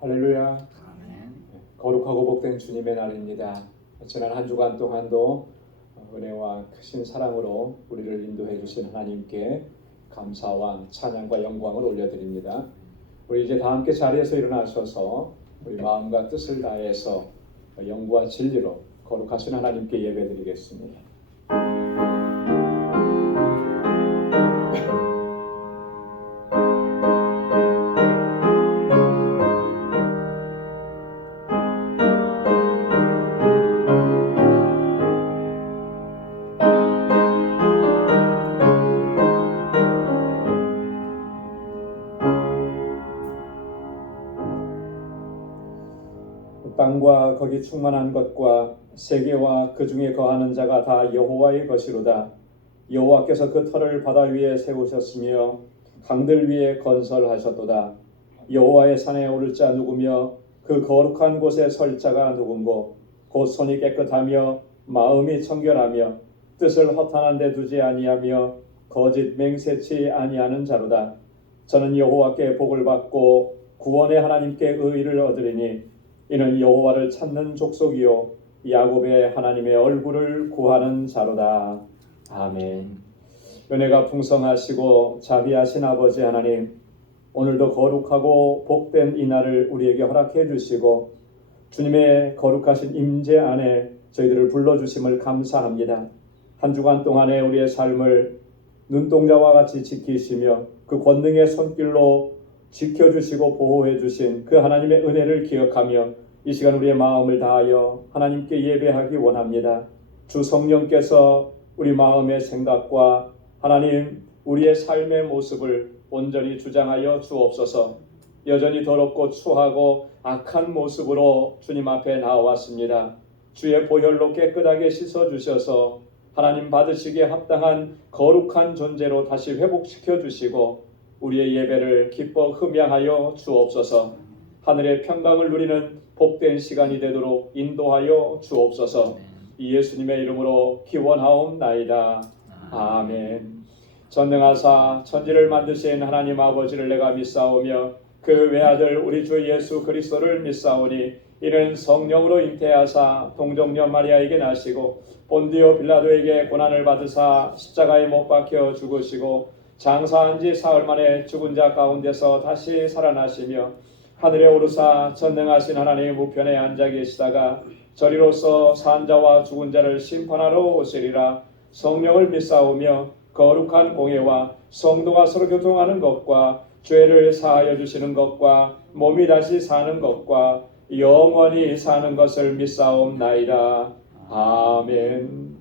할렐루야. 아멘. 거룩하고 복된 주님의 날입니다. 지난 한 주간 동안도 은혜와 크신 사랑으로 우리를 인도해 주신 하나님께 감사와 찬양과 영광을 올려드립니다. 우리 이제 다 함께 자리에서 일어나셔서 우리 마음과 뜻을 다해서 영과 진리로 거룩하신 하나님께 예배드리겠습니다. 땅과 거기 충만한 것과 세계와 그 중에 거하는 자가 다 여호와의 것이로다. 여호와께서 그 터를 바다 위에 세우셨으며 강들 위에 건설하셨도다. 여호와의 산에 오를 자 누구며 그 거룩한 곳에 설 자가 누군고 곧 손이 깨끗하며 마음이 청결하며 뜻을 허탄한 데 두지 아니하며 거짓 맹세치 아니하는 자로다. 저는 여호와께 복을 받고 구원의 하나님께 의를 얻으리니 이는 여호와를 찾는 족속이요 야곱의 하나님의 얼굴을 구하는 자로다. 아멘. 은혜가 풍성하시고 자비하신 아버지 하나님, 오늘도 거룩하고 복된 이 날을 우리에게 허락해 주시고 주님의 거룩하신 임재 안에 저희들을 불러주심을 감사합니다. 한 주간 동안에 우리의 삶을 눈동자와 같이 지키시며 그 권능의 손길로 지켜주시고 보호해주신 그 하나님의 은혜를 기억하며 이 시간 우리의 마음을 다하여 하나님께 예배하기 원합니다. 주 성령께서 우리 마음의 생각과 하나님 우리의 삶의 모습을 온전히 주장하여 주옵소서. 여전히 더럽고 추하고 악한 모습으로 주님 앞에 나왔습니다. 주의 보혈로 깨끗하게 씻어주셔서 하나님 받으시기에 합당한 거룩한 존재로 다시 회복시켜 주시고 우리의 예배를 기뻐 흠양하여 주옵소서. 하늘의 평강을 누리는 복된 시간이 되도록 인도하여 주옵소서. 예수님의 이름으로 기원하옵나이다. 아멘. 전능하사 천지를 만드신 하나님 아버지를 내가 믿사오며 그 외아들 우리 주 예수 그리스도를 믿사오니 이는 성령으로 잉태하사 동정녀 마리아에게 나시고 본디오 빌라도에게 고난을 받으사 십자가에 못 박혀 죽으시고 장사한 지 사흘 만에 죽은 자 가운데서 다시 살아나시며 하늘에 오르사 전능하신 하나님 우편에 앉아 계시다가 저리로서 산자와 죽은 자를 심판하러 오시리라. 성령을 믿사오며 거룩한 공예와 성도가 서로 교통하는 것과 죄를 사하여 주시는 것과 몸이 다시 사는 것과 영원히 사는 것을 믿사옵나이다. 아멘.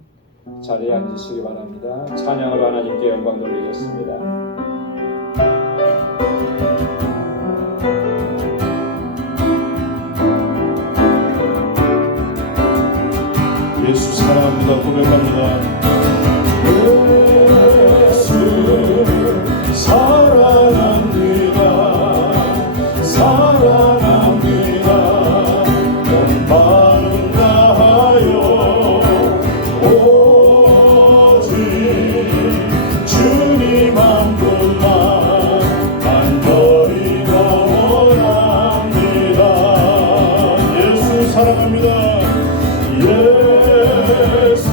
자리에 앉으시기 바랍니다. 찬양으로 하나님께 영광 돌리겠습니다. 예수 사랑합니다. 고백합니다. 예수 사랑합니다. 사랑합니다. 온 마음 다하여 오직 주님 한 분만 간절히 원합니다. 예수 사랑합니다. 예수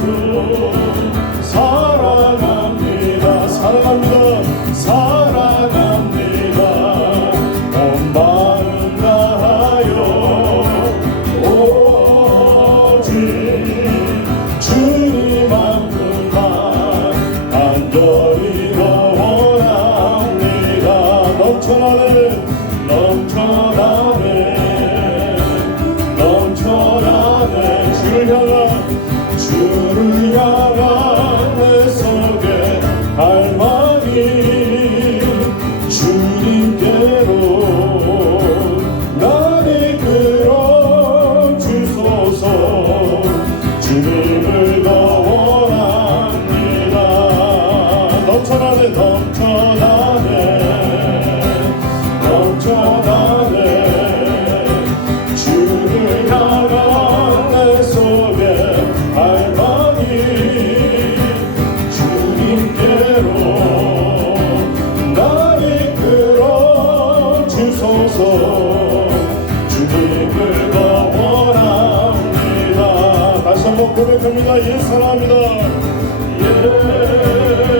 고백합니다. 예수 사랑합니다.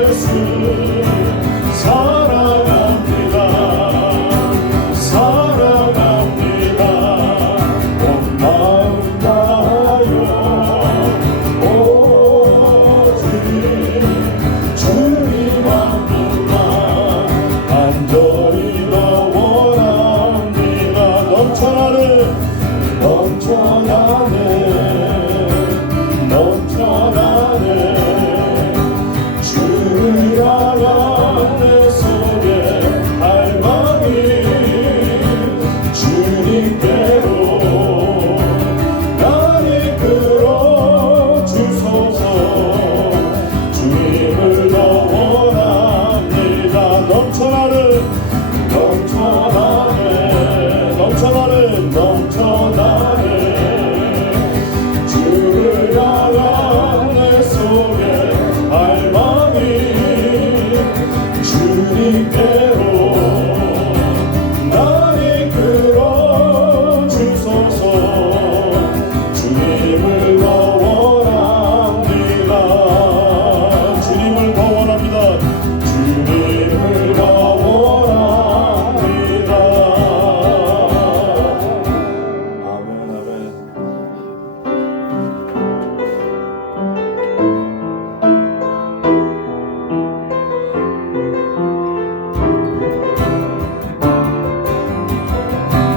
예수 사랑합니다. 사랑합니다. 온 마음 다하여 오직 주님 한 분만 간절히 더 원합니다. 넘쳐나는 주를 향한 내 속에 갈망이 주님께로 날 이끌어 주소서. 주님을 더 원합니다. 넘쳐나는 주를 향한 내 속에 갈망이 주님께로 날 이끌어 주소서. 주님을 더 원합니다. 주님을 더 원합니다. 주님을 더 원합니다. 아멘 아멘.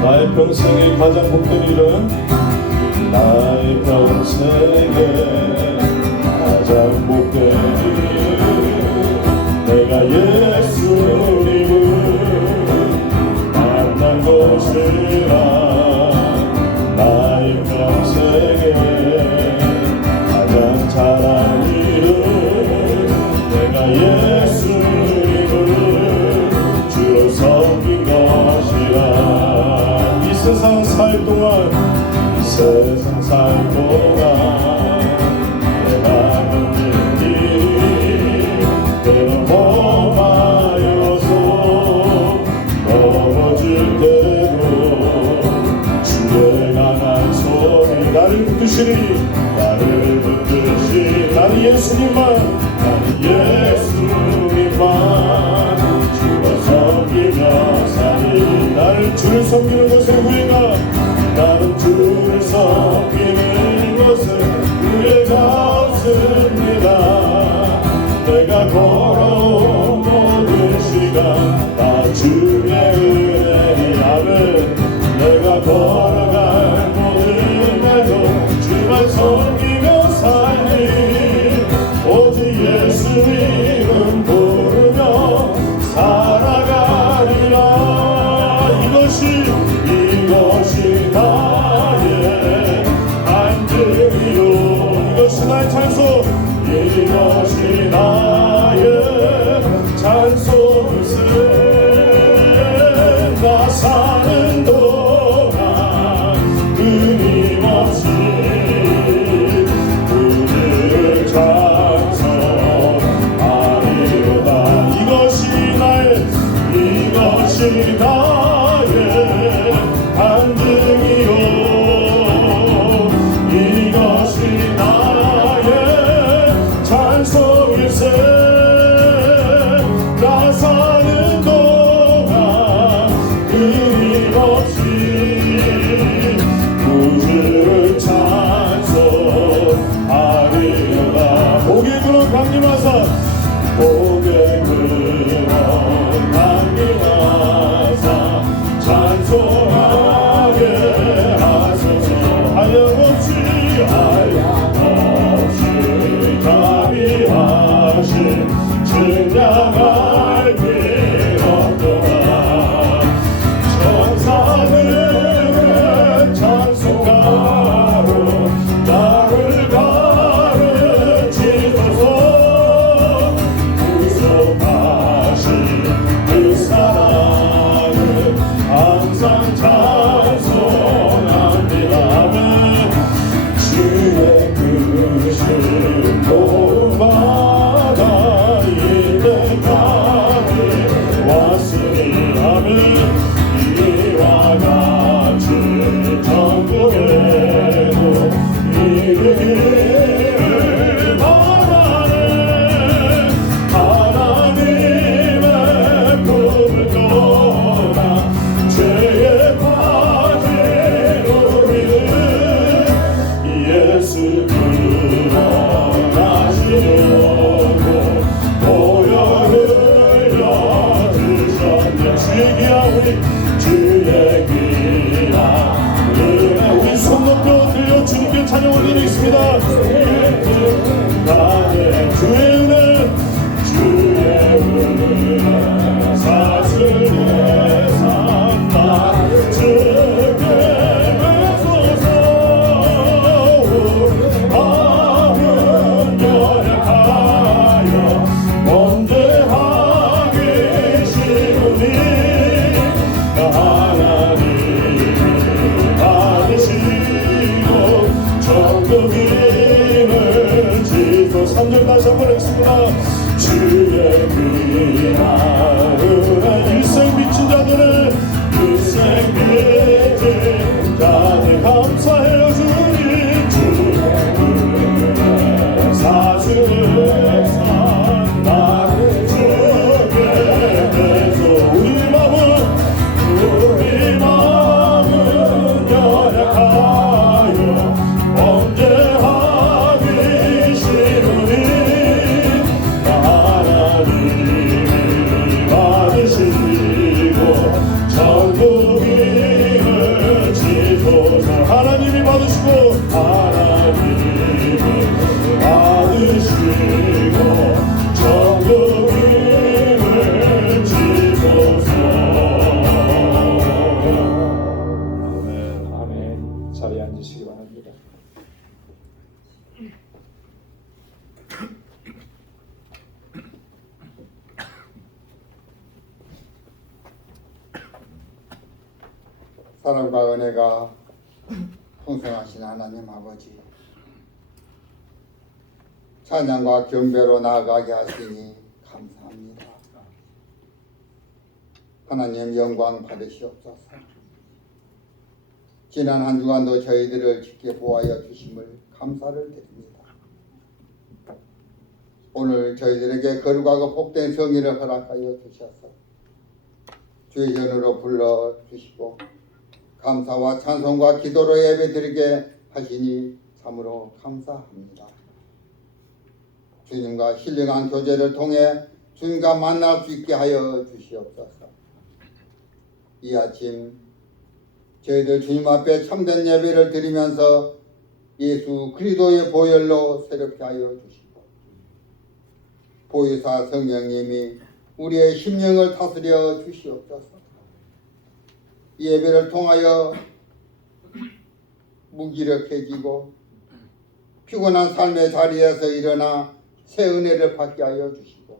나의 평생에 가장 복된 일은 나의 평생에 가장 복된 일 내가 예수님을 만난 것이라. 나의 평생에 가장 잘한 일은 내가 예수님을 주로 섬긴 것이라. 이 세상 살 동안 내가 겪는 일이 때론 험하여서 넘어질 때도 주의 강한 손이 나를 붙드시니 나는 예수님만 주로 섬기며 사니. 나를 주를 섬기는 것에 후회가 나는 주를 섬기는 것에 후회가 없습니다. 내가 걸어온 모든 시간 다 주의 은혜니. 아멘. 내가 걸어갈 모든 날도 주만 섬기며 사니. 오직 예수 이름 부르며 살아가리라. 이것이 받으시구나. 주의 귀하으라. 일생 미친 자들을 일생 미친 자들 감사해요. 주님 주의 귀하 사주를 산 나를 주께서 우리 마음은 연약하여 범죄하기 쉬우니 하나님이 받으시고 전국임을 지소서. 하나님이 받으시고 하나님이 받으시고 전국임을 지소서. 아멘. 자리에 앉으시기 바랍니다. 사랑과 은혜가 풍성하신 하나님 아버지, 찬양과 경배로 나아가게 하시니 감사합니다. 하나님 영광 받으시옵소서. 지난 한 주간도 저희들을 지켜보아여 주심을 감사를 드립니다. 오늘 저희들에게 거룩하고 복된 성의를 허락하여 주셔서 주의 전으로 불러주시고 감사와 찬송과 기도로 예배드리게 하시니 참으로 감사합니다. 주님과 신령한 교제를 통해 주님과 만날 수 있게 하여 주시옵소서. 이 아침 저희들 주님 앞에 참된 예배를 드리면서 예수 그리스도의 보혈로 새롭게 하여 주시고 보혜사 성령님이 우리의 심령을 다스려 주시옵소서. 이 예배를 통하여 무기력해지고 피곤한 삶의 자리에서 일어나 새 은혜를 받게 하여 주시고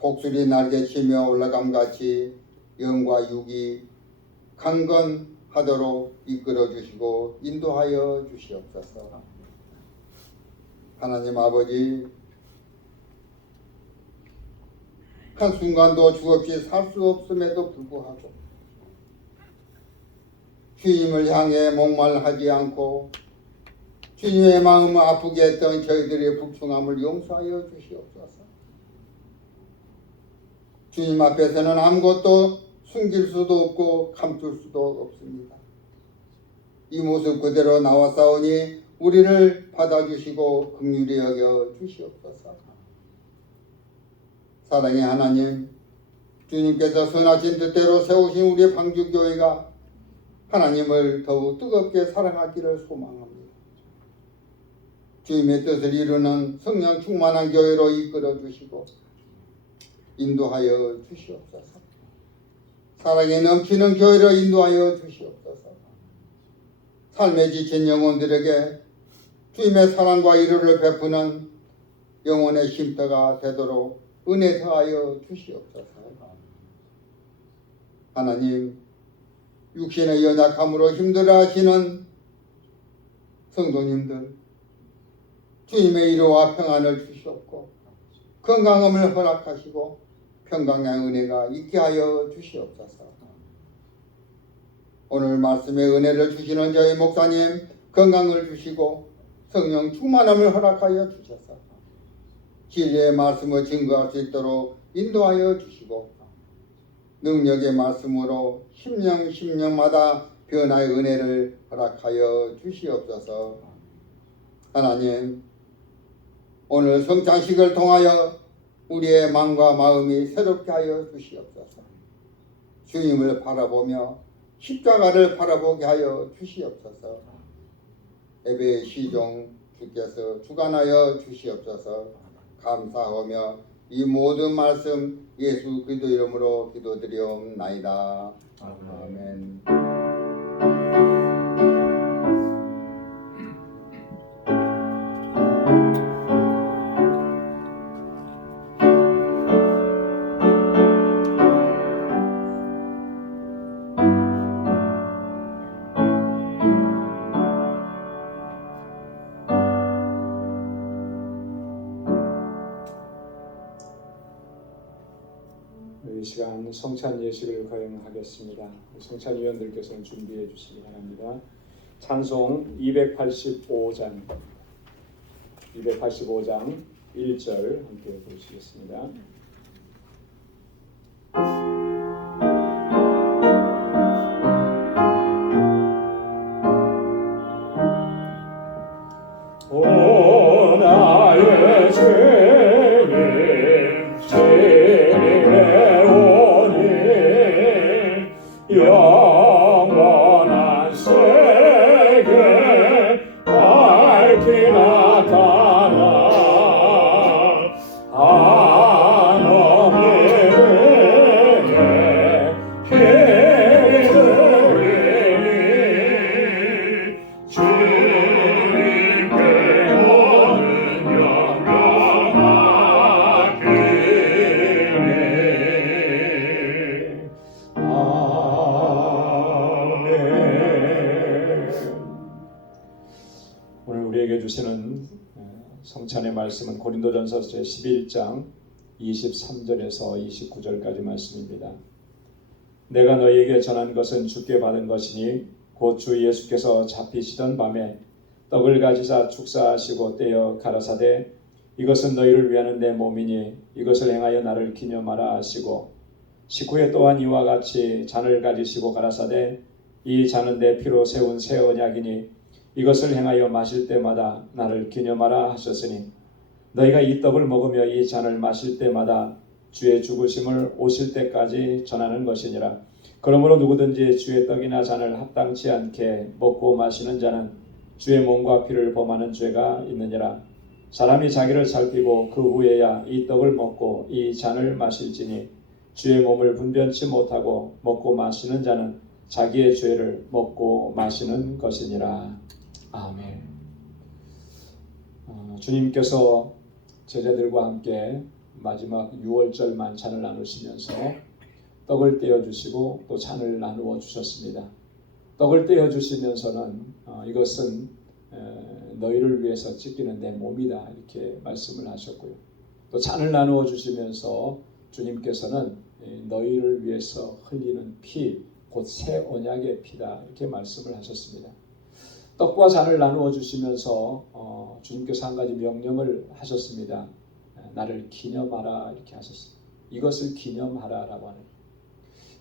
독수리 날개치며 올라감같이 영과 육이 강건하도록 이끌어 주시고 인도하여 주시옵소서. 하나님 아버지, 한순간도 주없이 살 수 없음에도 불구하고 주님을 향해 목말하지 않고 주님의 마음을 아프게 했던 저희들의 불충함을 용서하여 주시옵소서. 주님 앞에서는 아무것도 숨길 수도 없고 감출 수도 없습니다. 이 모습 그대로 나와싸우니 우리를 받아주시고 긍휼히 여겨 주시옵소서. 사랑의 하나님, 주님께서 선하신 뜻대로 세우신 우리의 방주교회가 하나님을 더욱 뜨겁게 사랑하기를 소망합니다. 주님의 뜻을 이루는 성령 충만한 교회로 이끌어 주시고 인도하여 주시옵소서. 사랑에 넘치는 교회로 인도하여 주시옵소서. 삶에 지친 영혼들에게 주님의 사랑과 위로를 베푸는 영혼의 쉼터가 되도록 은혜 더하여 주시옵소서. 하나님, 육신의 연약함으로 힘들어하시는 성도님들 주님의 위로와 평안을 주시옵고 건강함을 허락하시고 평강의 은혜가 있게 하여 주시옵소서. 오늘 말씀의 은혜를 주시는 저희 목사님 건강을 주시고 성령 충만함을 허락하여 주셔서 진리의 말씀을 증거할 수 있도록 인도하여 주시고 능력의 말씀으로 심령마다 변화의 은혜를 허락하여 주시옵소서. 하나님, 오늘 성찬식을 통하여 우리의 마음과 마음이 새롭게 하여 주시옵소서. 주님을 바라보며 십자가를 바라보게 하여 주시옵소서. 예배의 시종 주께서 주관하여 주시옵소서. 감사하며 이 모든 말씀 예수 그리스도 이름으로 기도드리옵나이다. 아멘. 시간 성찬 예식을 거행하겠습니다. 성찬위원들께서는 준비해 주시기 바랍니다. 찬송 285장 1절 함께 보시겠습니다. 오 나의 주님 주님의 오니 영원한 세계 밝히 나타나 한없는 은혜 피드리니 주님께 오는 영광하기를 아멘. 오늘 우리에게 주시는 성찬의 말씀은 고린도전서 제11장 23절에서 29절까지 말씀입니다. 내가 너희에게 전한 것은 주께 받은 것이니 곧 주 예수께서 잡히시던 밤에 떡을 가지사 축사하시고 떼어 가라사대 이것은 너희를 위하는 내 몸이니 이것을 행하여 나를 기념하라 하시고 식후에 또한 이와 같이 잔을 가지시고 가라사대 이 잔은 내 피로 세운 새 언약이니 이것을 행하여 마실 때마다 나를 기념하라 하셨으니 너희가 이 떡을 먹으며 이 잔을 마실 때마다 주의 죽으심을 오실 때까지 전하는 것이니라. 그러므로 누구든지 주의 떡이나 잔을 합당치 않게 먹고 마시는 자는 주의 몸과 피를 범하는 죄가 있느니라. 사람이 자기를 살피고 그 후에야 이 떡을 먹고 이 잔을 마실지니 주의 몸을 분변치 못하고 먹고 마시는 자는 자기의 죄를 먹고 마시는 것이니라. 아멘. 주님께서 제자들과 함께 마지막 6월절 만찬을 나누시면서 떡을 떼어주시고 또 잔을 나누어 주셨습니다. 떡을 떼어주시면서는 이것은 너희를 위해서 찢기는 내 몸이다 이렇게 말씀을 하셨고요. 또 잔을 나누어 주시면서 주님께서는 너희를 위해서 흘리는 피, 곧 새 언약의 피다 이렇게 말씀을 하셨습니다. 떡과 잔을 나누어 주시면서 주님께서 한 가지 명령을 하셨습니다. 나를 기념하라 이렇게 하셨습니다. 이것을 기념하라라고 하는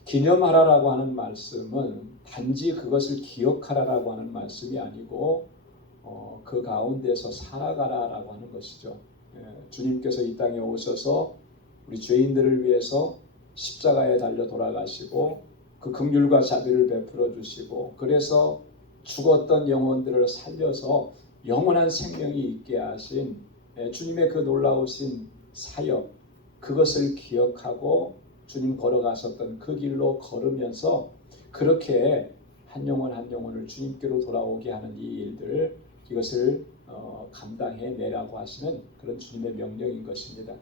기념하라라고 하는 말씀은 단지 그것을 기억하라라고 하는 말씀이 아니고 그 가운데서 살아가라라고 하는 것이죠. 주님께서 이 땅에 오셔서 우리 죄인들을 위해서 십자가에 달려 돌아가시고 그 긍휼과 자비를 베풀어 주시고 그래서 죽었던 영혼들을 살려서 영원한 생명이 있게 하신 주님의 그 놀라우신 사역 그것을 기억하고 주님 걸어가셨던 그 길로 걸으면서 그렇게 한 영혼 한 영혼을 주님께로 돌아오게 하는 이 일들 이것을 감당해내라고 하시는 그런 주님의 명령인 것입니다.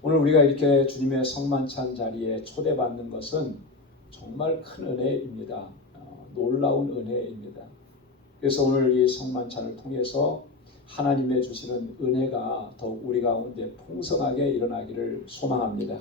오늘 우리가 이렇게 주님의 성만찬 자리에 초대받는 것은 정말 큰 은혜입니다. 놀라운 은혜입니다. 그래서 오늘 이 성만찬을 통해서 하나님의 주시는 은혜가 더욱 우리 가운데 풍성하게 일어나기를 소망합니다.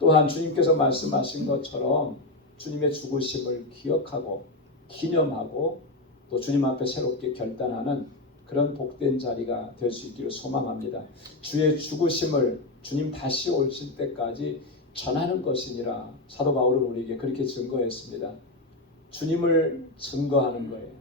또한 주님께서 말씀하신 것처럼 주님의 죽으심을 기억하고 기념하고 또 주님 앞에 새롭게 결단하는 그런 복된 자리가 될 수 있기를 소망합니다. 주의 죽으심을 주님 다시 오실 때까지 전하는 것이니라 사도 바울은 우리에게 그렇게 증거했습니다. 주님을 증거하는 거예요.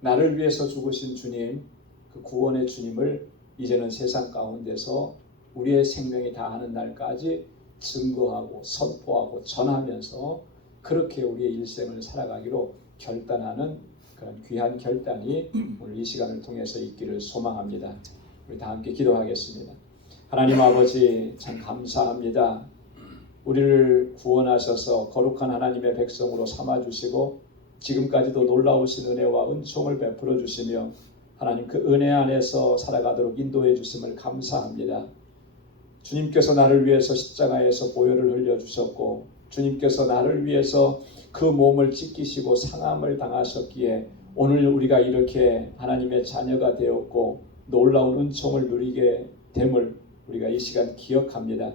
나를 위해서 죽으신 주님, 그 구원의 주님을 이제는 세상 가운데서 우리의 생명이 다하는 날까지 증거하고 선포하고 전하면서 그렇게 우리의 일생을 살아가기로 결단하는 그런 귀한 결단이 오늘 이 시간을 통해서 있기를 소망합니다. 우리 다 함께 기도하겠습니다. 하나님 아버지 참 감사합니다. 우리를 구원하셔서 거룩한 하나님의 백성으로 삼아주시고 지금까지도 놀라우신 은혜와 은총을 베풀어 주시며 하나님 그 은혜 안에서 살아가도록 인도해 주심을 감사합니다. 주님께서 나를 위해서 십자가에서 보혈을 흘려주셨고 주님께서 나를 위해서 그 몸을 찢기시고 상함을 당하셨기에 오늘 우리가 이렇게 하나님의 자녀가 되었고 놀라운 은총을 누리게 됨을 우리가 이 시간 기억합니다.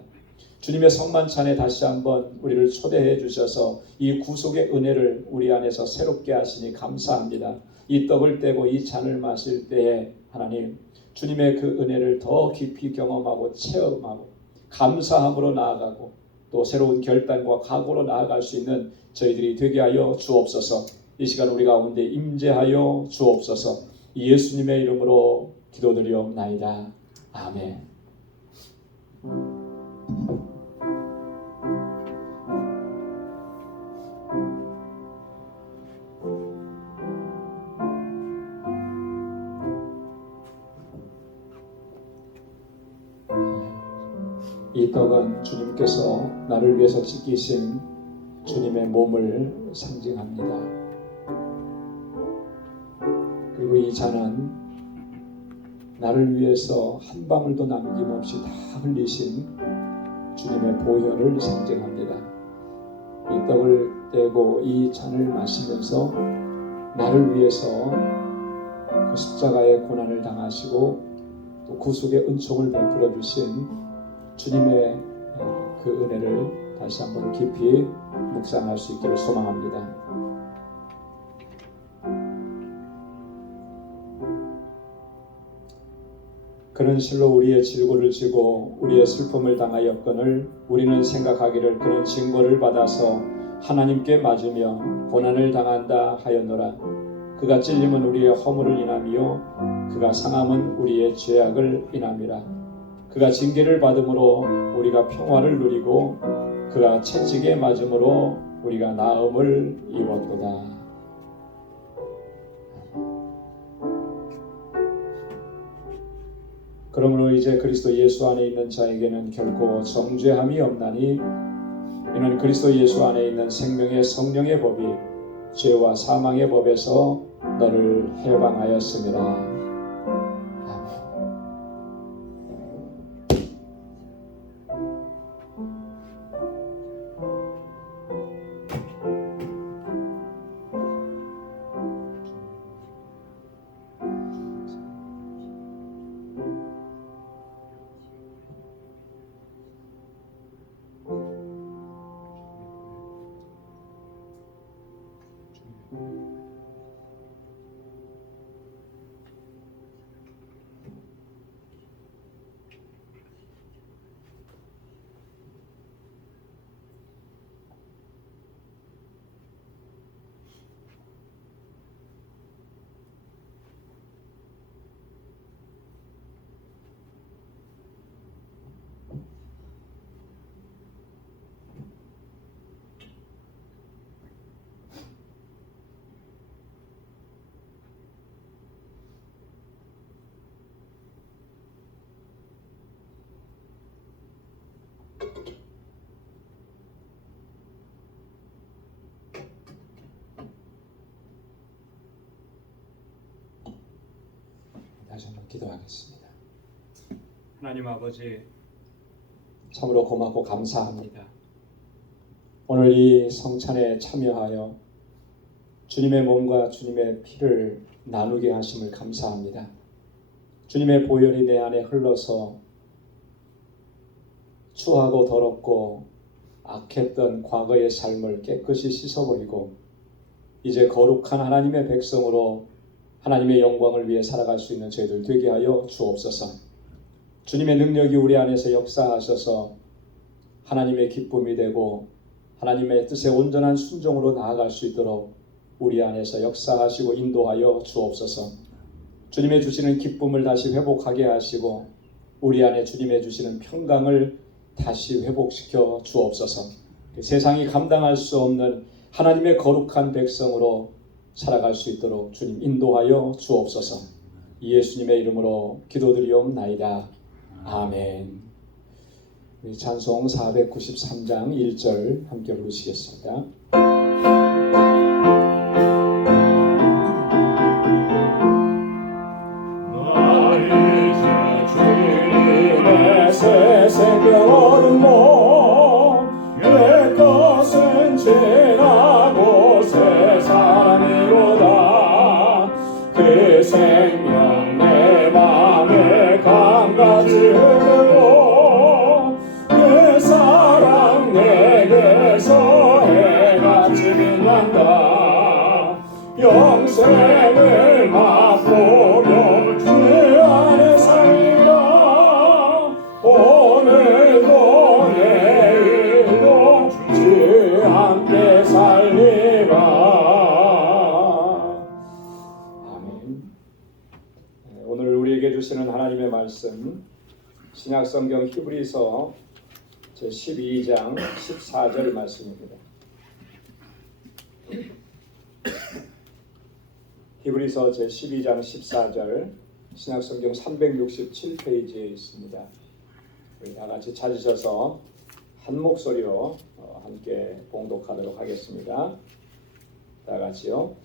주님의 성만찬에 다시 한번 우리를 초대해 주셔서 이 구속의 은혜를 우리 안에서 새롭게 하시니 감사합니다. 이 떡을 떼고 이 잔을 마실 때에 하나님 주님의 그 은혜를 더 깊이 경험하고 체험하고 감사함으로 나아가고 또 새로운 결단과 각오로 나아갈 수 있는 저희들이 되게 하여 주옵소서. 이 시간 우리 가운데 임재하여 주옵소서. 예수님의 이름으로 기도드리옵나이다. 아멘. 이 떡은 주님께서 나를 위해서 찢기신 주님의 몸을 상징합니다. 그리고 이 잔은 나를 위해서 한 방울도 남김없이 다 흘리신 주님의 보혈을 상징합니다. 이 떡을 떼고 이 잔을 마시면서 나를 위해서 그 십자가의 고난을 당하시고 또 구속의 은총을 베풀어 주신 주님의 그 은혜를 다시 한번 깊이 묵상할 수 있기를 소망합니다. 그는 실로 우리의 질고를 지고 우리의 슬픔을 당하였거늘 우리는 생각하기를 그는 징벌을 받아서 하나님께 맞으며 고난을 당한다 하였노라. 그가 찔림은 우리의 허물을 인함이요 그가 상함은 우리의 죄악을 인함이라. 그가 징계를 받음으로 우리가 평화를 누리고 그가 채찍에 맞음으로 우리가 나음을 입었도다. 그러므로 이제 그리스도 예수 안에 있는 자에게는 결코 정죄함이 없나니 이는 그리스도 예수 안에 있는 생명의 성령의 법이 죄와 사망의 법에서 너를 해방하였습니다. 다시 한번 기도하겠습니다. 하나님 아버지, 참으로 고맙고 감사합니다. 오늘 이 성찬에 참여하여 주님의 몸과 주님의 피를 나누게 하심을 감사합니다. 주님의 보혈이 내 안에 흘러서 추하고 더럽고 악했던 과거의 삶을 깨끗이 씻어버리고 이제 거룩한 하나님의 백성으로 하나님의 영광을 위해 살아갈 수 있는 저희들 되게 하여 주옵소서. 주님의 능력이 우리 안에서 역사하셔서 하나님의 기쁨이 되고 하나님의 뜻에 온전한 순종으로 나아갈 수 있도록 우리 안에서 역사하시고 인도하여 주옵소서. 주님의 주시는 기쁨을 다시 회복하게 하시고 우리 안에 주님의 주시는 평강을 다시 회복시켜 주옵소서. 세상이 감당할 수 없는 하나님의 거룩한 백성으로 살아갈 수 있도록 주님 인도하여 주옵소서. 예수님의 이름으로 기도드리옵나이다. 아멘. 우리 찬송 493장 1절 함께 부르시겠습니다. 나 이제 주님의 새 생명을 얻고 옛 것은 지나고 새 사람이로다. 그 생명 내 맘에 강같이 흐르고 그 영생을 맛보며 주 안에 살리라. 오늘도 내일도 주 함께 살리라. 아멘. 오늘 우리에게 주시는 하나님의 말씀, 신약성경 히브리서 제12장 14절 말씀입니다. 히브리서 제12장 14절, 신약성경 367페이지에 있습니다. 우리 다 같이 찾으셔서 한 목소리로 함께 봉독하도록 하겠습니다. 다 같이요.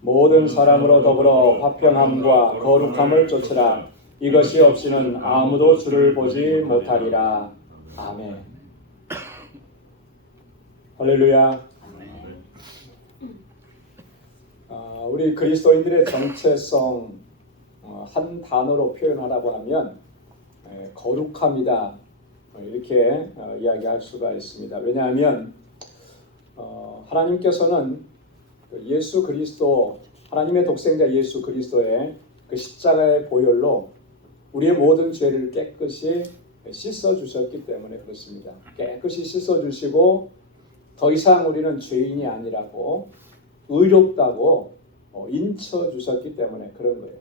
모든 사람으로 더불어 화평함과 거룩함을 쫓으라. 이것이 없이는 아무도 주를 보지 못하리라. 아멘. 할렐루야. 우리 그리스도인들의 정체성 한 단어로 표현하라고 하면 거룩함이다, 이렇게 이야기할 수가 있습니다. 왜냐하면 하나님께서는 예수 그리스도, 하나님의 독생자 예수 그리스도의 그 십자가의 보혈로 우리의 모든 죄를 깨끗이 씻어 주셨기 때문에 그렇습니다. 깨끗이 씻어 주시고 더 이상 우리는 죄인이 아니라고, 의롭다고 인쳐 주셨기 때문에 그런 거예요.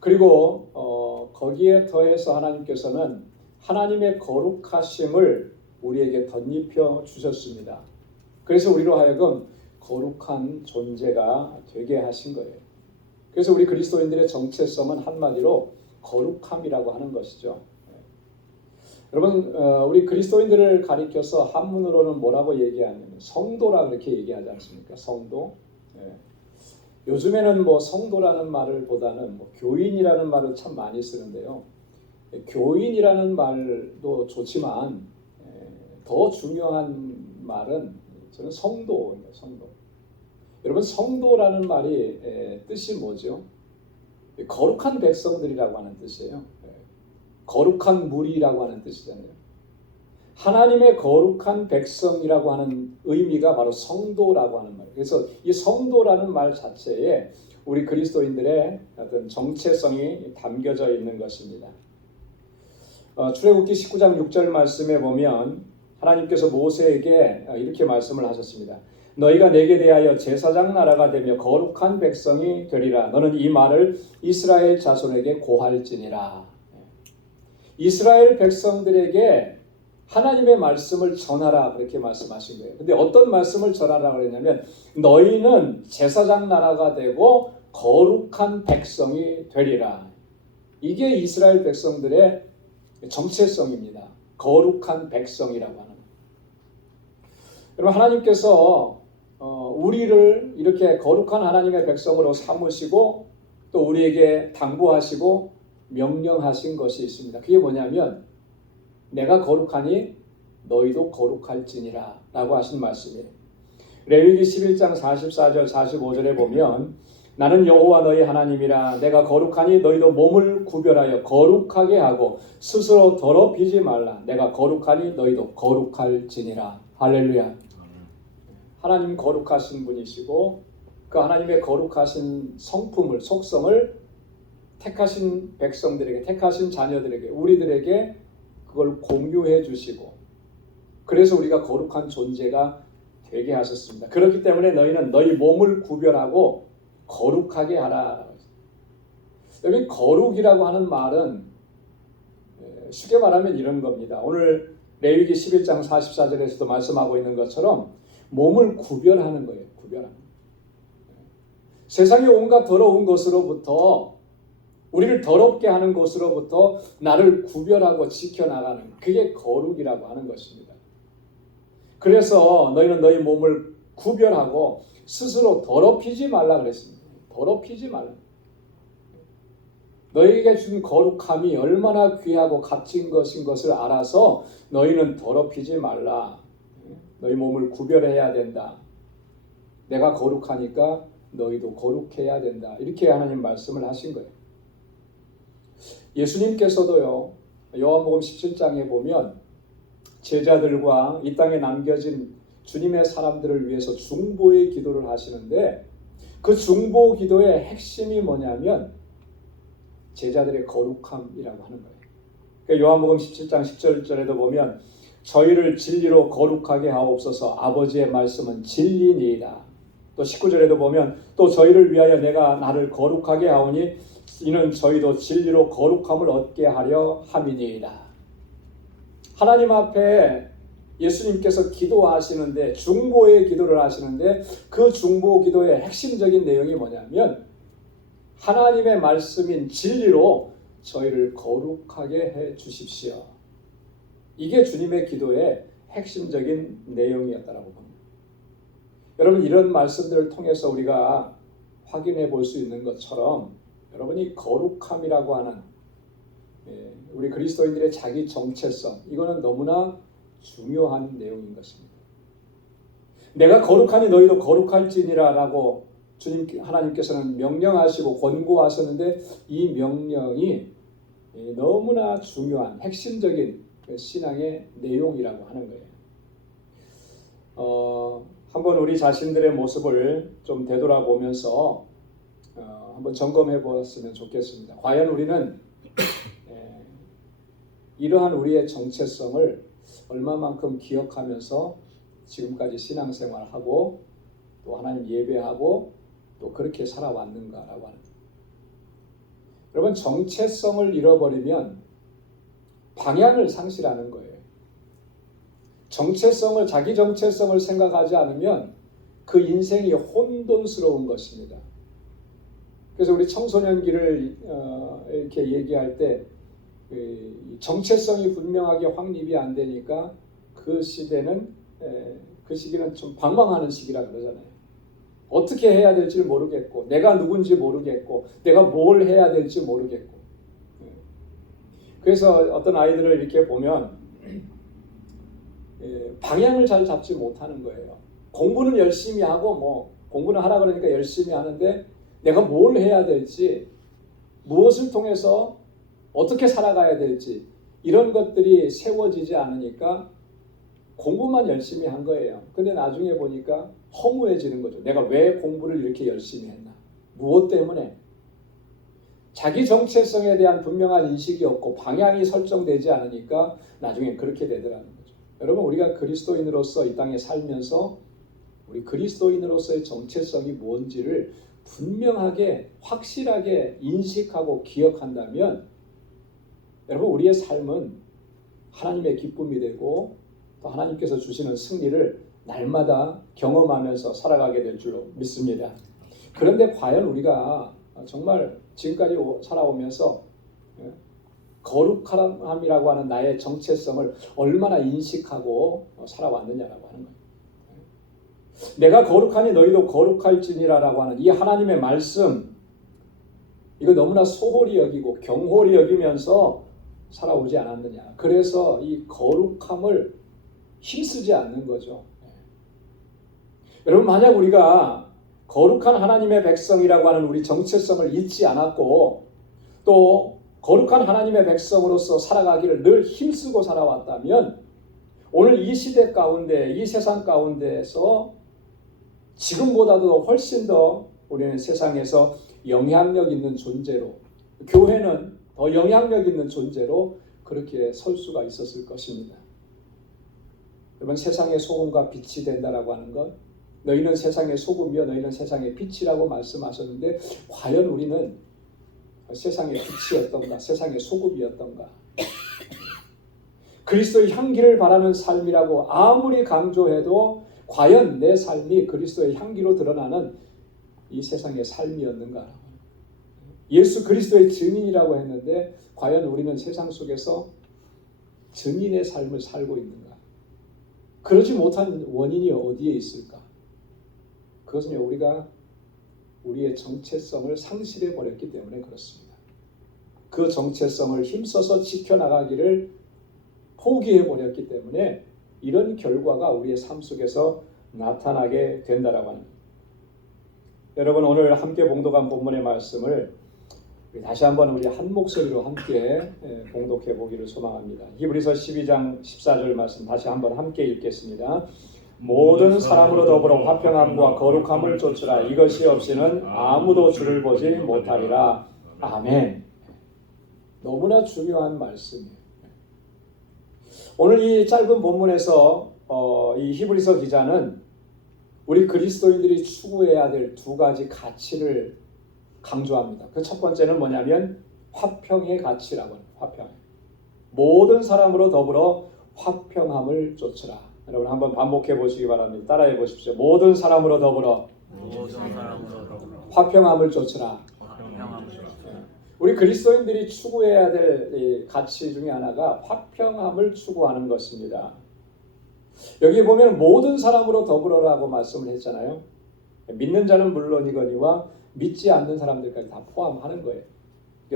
그리고 거기에 더해서 하나님께서는 하나님의 거룩하심을 우리에게 덧입혀 주셨습니다. 그래서 우리로 하여금 거룩한 존재가 되게 하신 거예요. 그래서 우리 그리스도인들의 정체성은 한마디로 거룩함이라고 하는 것이죠. 여러분, 우리 그리스도인들을 가리켜서 한문으로는 뭐라고 얘기하냐면 성도라 그렇게 얘기하지 않습니까? 성도. 요즘에는 뭐 성도라는 말을 보다는 뭐 교인이라는 말을 참 많이 쓰는데요. 교인이라는 말도 좋지만 더 중요한 말은 저는 성도예요. 성도. 여러분, 성도라는 말이 뜻이 뭐죠? 거룩한 백성들이라고 하는 뜻이에요. 거룩한 무리라고 하는 뜻이잖아요. 하나님의 거룩한 백성이라고 하는 의미가 바로 성도라고 하는 말이에요. 그래서 이 성도라는 말 자체에 우리 그리스도인들의 어떤 정체성이 담겨져 있는 것입니다. 출애굽기 19장 6절 말씀에 보면 하나님께서 모세에게 이렇게 말씀을 하셨습니다. 너희가 내게 대하여 제사장 나라가 되며 거룩한 백성이 되리라. 너는 이 말을 이스라엘 자손에게 고할지니라. 이스라엘 백성들에게 하나님의 말씀을 전하라, 그렇게 말씀하신 거예요. 근데 어떤 말씀을 전하라고 그랬냐면 너희는 제사장 나라가 되고 거룩한 백성이 되리라. 이게 이스라엘 백성들의 정체성입니다. 거룩한 백성이라고 하는 거예요. 여러분, 하나님께서 우리를 이렇게 거룩한 하나님의 백성으로 삼으시고 또 우리에게 당부하시고 명령하신 것이 있습니다. 그게 뭐냐면 내가 거룩하니 너희도 거룩할지니라 라고 하신 말씀이에요. 레위기 11장 44절 45절에 보면 나는 여호와 너희 하나님이라. 내가 거룩하니 너희도 몸을 구별하여 거룩하게 하고 스스로 더럽히지 말라. 내가 거룩하니 너희도 거룩할지니라. 할렐루야. 하나님 거룩하신 분이시고 그 하나님의 거룩하신 성품을, 속성을 택하신 백성들에게, 택하신 자녀들에게, 우리들에게 그걸 공유해 주시고 그래서 우리가 거룩한 존재가 되게 하셨습니다. 그렇기 때문에 너희는 너희 몸을 구별하고 거룩하게 하라. 여기 거룩이라고 하는 말은 쉽게 말하면 이런 겁니다. 오늘 레위기 11장 44절에서도 말씀하고 있는 것처럼 몸을 구별하는 거예요. 구별하는. 세상의 온갖 더러운 것으로부터, 우리를 더럽게 하는 것으로부터 나를 구별하고 지켜나가는, 그게 거룩이라고 하는 것입니다. 그래서 너희는 너희 몸을 구별하고 스스로 더럽히지 말라 그랬습니다. 더럽히지 말라. 너희에게 준 거룩함이 얼마나 귀하고 값진 것인 것을 알아서 너희는 더럽히지 말라. 너희 몸을 구별해야 된다. 내가 거룩하니까 너희도 거룩해야 된다. 이렇게 하나님 말씀을 하신 거예요. 예수님께서도요, 요한복음 17장에 보면 제자들과 이 땅에 남겨진 주님의 사람들을 위해서 중보의 기도를 하시는데 그 중보 기도의 핵심이 뭐냐면 제자들의 거룩함이라고 하는 거예요. 그러니까 요한복음 17장 10절에도 보면 저희를 진리로 거룩하게 하옵소서 아버지의 말씀은 진리니이다. 또 19절에도 보면 또 저희를 위하여 내가 나를 거룩하게 하오니 이는 저희도 진리로 거룩함을 얻게 하려 함이니이다. 하나님 앞에 예수님께서 기도하시는데 중보의 기도를 하시는데 그 중보 기도의 핵심적인 내용이 뭐냐면 하나님의 말씀인 진리로 저희를 거룩하게 해 주십시오. 이게 주님의 기도의 핵심적인 내용이었다라고 봅니다. 여러분 이런 말씀들을 통해서 우리가 확인해 볼 수 있는 것처럼 여러분이 거룩함이라고 하는 우리 그리스도인들의 자기 정체성 이거는 너무나 중요한 내용인 것입니다. 내가 거룩하니 너희도 거룩할지니라라고 주님 하나님께서는 명령하시고 권고하셨는데 이 명령이 너무나 중요한 핵심적인 신앙의 내용이라고 하는 거예요. 한번 우리 자신들의 모습을 좀 되돌아보면서 한번 점검해 보았으면 좋겠습니다. 과연 우리는 이러한 우리의 정체성을 얼마만큼 기억하면서 지금까지 신앙생활을 하고 또 하나님 예배하고 또 그렇게 살아왔는가라고 하는 거예요. 여러분 정체성을 잃어버리면 방향을 상실하는 거예요. 정체성을 자기 정체성을 생각하지 않으면 그 인생이 혼돈스러운 것입니다. 그래서 우리 청소년기를 이렇게 얘기할 때 정체성이 분명하게 확립이 안 되니까 그 시기는 좀 방황하는 시기라 그러잖아요. 어떻게 해야 될지 모르겠고 내가 누군지 모르겠고 내가 뭘 해야 될지 모르겠고 그래서 어떤 아이들을 이렇게 보면 방향을 잘 잡지 못하는 거예요. 공부는 열심히 하고 뭐 공부는 하라 그러니까 열심히 하는데 내가 뭘 해야 될지 무엇을 통해서 어떻게 살아가야 될지 이런 것들이 세워지지 않으니까 공부만 열심히 한 거예요. 근데 나중에 보니까 허무해지는 거죠. 내가 왜 공부를 이렇게 열심히 했나? 무엇 때문에? 자기 정체성에 대한 분명한 인식이 없고 방향이 설정되지 않으니까 나중에 그렇게 되더라는 거죠. 여러분 우리가 그리스도인으로서 이 땅에 살면서 우리 그리스도인으로서의 정체성이 뭔지를 분명하게 확실하게 인식하고 기억한다면 여러분 우리의 삶은 하나님의 기쁨이 되고 또 하나님께서 주시는 승리를 날마다 경험하면서 살아가게 될 줄로 믿습니다. 그런데 과연 우리가 정말 지금까지 살아오면서 거룩함이라고 하는 나의 정체성을 얼마나 인식하고 살아왔느냐라고 하는 거예요. 내가 거룩하니 너희도 거룩할지니라라고 하는 이 하나님의 말씀 이거 너무나 소홀히 여기고 경홀히 여기면서 살아오지 않았느냐. 그래서 이 거룩함을 힘쓰지 않는 거죠. 여러분 만약 우리가 거룩한 하나님의 백성이라고 하는 우리 정체성을 잊지 않았고 또 거룩한 하나님의 백성으로서 살아가기를 늘 힘쓰고 살아왔다면 오늘 이 시대 가운데 이 세상 가운데에서 지금보다도 훨씬 더 우리는 세상에서 영향력 있는 존재로 교회는 더 영향력 있는 존재로 그렇게 설 수가 있었을 것입니다. 여러분 세상의 소금과 빛이 된다라고 하는 것 너희는 세상의 소금이요 너희는 세상의 빛이라고 말씀하셨는데 과연 우리는 세상의 빛이었던가 세상의 소금이었던가 그리스도의 향기를 바라는 삶이라고 아무리 강조해도 과연 내 삶이 그리스도의 향기로 드러나는 이 세상의 삶이었는가 예수 그리스도의 증인이라고 했는데 과연 우리는 세상 속에서 증인의 삶을 살고 있는가 그러지 못한 원인이 어디에 있을까 그것은 우리가 우리의 정체성을 상실해 버렸기 때문에 그렇습니다. 그 정체성을 힘써서 지켜나가기를 포기해 버렸기 때문에 이런 결과가 우리의 삶 속에서 나타나게 된다라고 합니다. 여러분 오늘 함께 봉독한 본문의 말씀을 다시 한번 우리 한 목소리로 함께 봉독해 보기를 소망합니다. 히브리서 12장 14절 말씀 다시 한번 함께 읽겠습니다. 모든 사람으로 더불어 화평함과 거룩함을 쫓으라. 이것이 없이는 아무도 주를 보지 못하리라. 아멘. 너무나 중요한 말씀이에요. 오늘 이 짧은 본문에서 이 히브리서 기자는 우리 그리스도인들이 추구해야 될 두 가지 가치를 강조합니다. 그 첫 번째는 뭐냐면 화평의 가치라고 합니다. 화평. 모든 사람으로 더불어 화평함을 쫓으라. 여러분 한번 반복해 보시기 바랍니다. 따라해 보십시오. 모든 사람으로 더불어 화평함을 쫓으라. 우리 그리스도인들이 추구해야 될 가치 중에 하나가 화평함을 추구하는 것입니다. 여기 보면 모든 사람으로 더불어라고 말씀을 했잖아요. 믿는 자는 물론이거니와 믿지 않는 사람들까지 다 포함하는 거예요.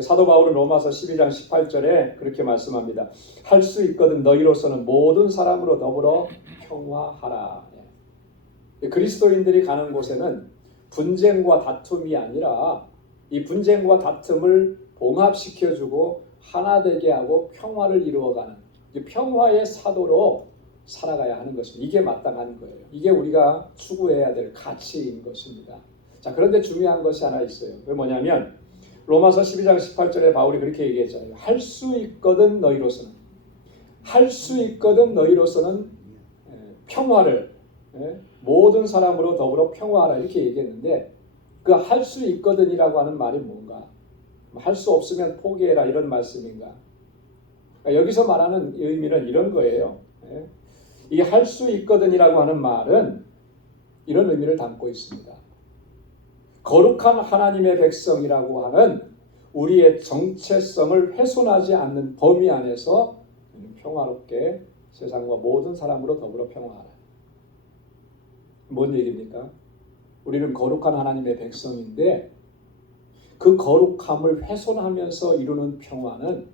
사도 바울은 로마서 12장 18절에 그렇게 말씀합니다. 할 수 있거든 너희로서는 모든 사람으로 더불어 평화하라. 그리스도인들이 가는 곳에는 분쟁과 다툼이 아니라 이 분쟁과 다툼을 봉합시켜주고 하나 되게 하고 평화를 이루어가는 평화의 사도로 살아가야 하는 것입니다. 이게 마땅한 거예요. 이게 우리가 추구해야 될 가치인 것입니다. 자, 그런데 중요한 것이 하나 있어요. 그게 뭐냐면 로마서 12장 18절에 바울이 그렇게 얘기했잖아요. 할 수 있거든 너희로서는 평화를 모든 사람으로 더불어 평화하라 이렇게 얘기했는데 그 할 수 있거든이라고 하는 말이 뭔가? 할 수 없으면 포기해라 이런 말씀인가? 여기서 말하는 의미는 이런 거예요. 이 할 수 있거든이라고 하는 말은 이런 의미를 담고 있습니다. 거룩한 하나님의 백성이라고 하는 우리의 정체성을 훼손하지 않는 범위 안에서 평화롭게 세상과 모든 사람으로 더불어 평화하라. 뭔 얘기입니까? 우리는 거룩한 하나님의 백성인데 그 거룩함을 훼손하면서 이루는 평화는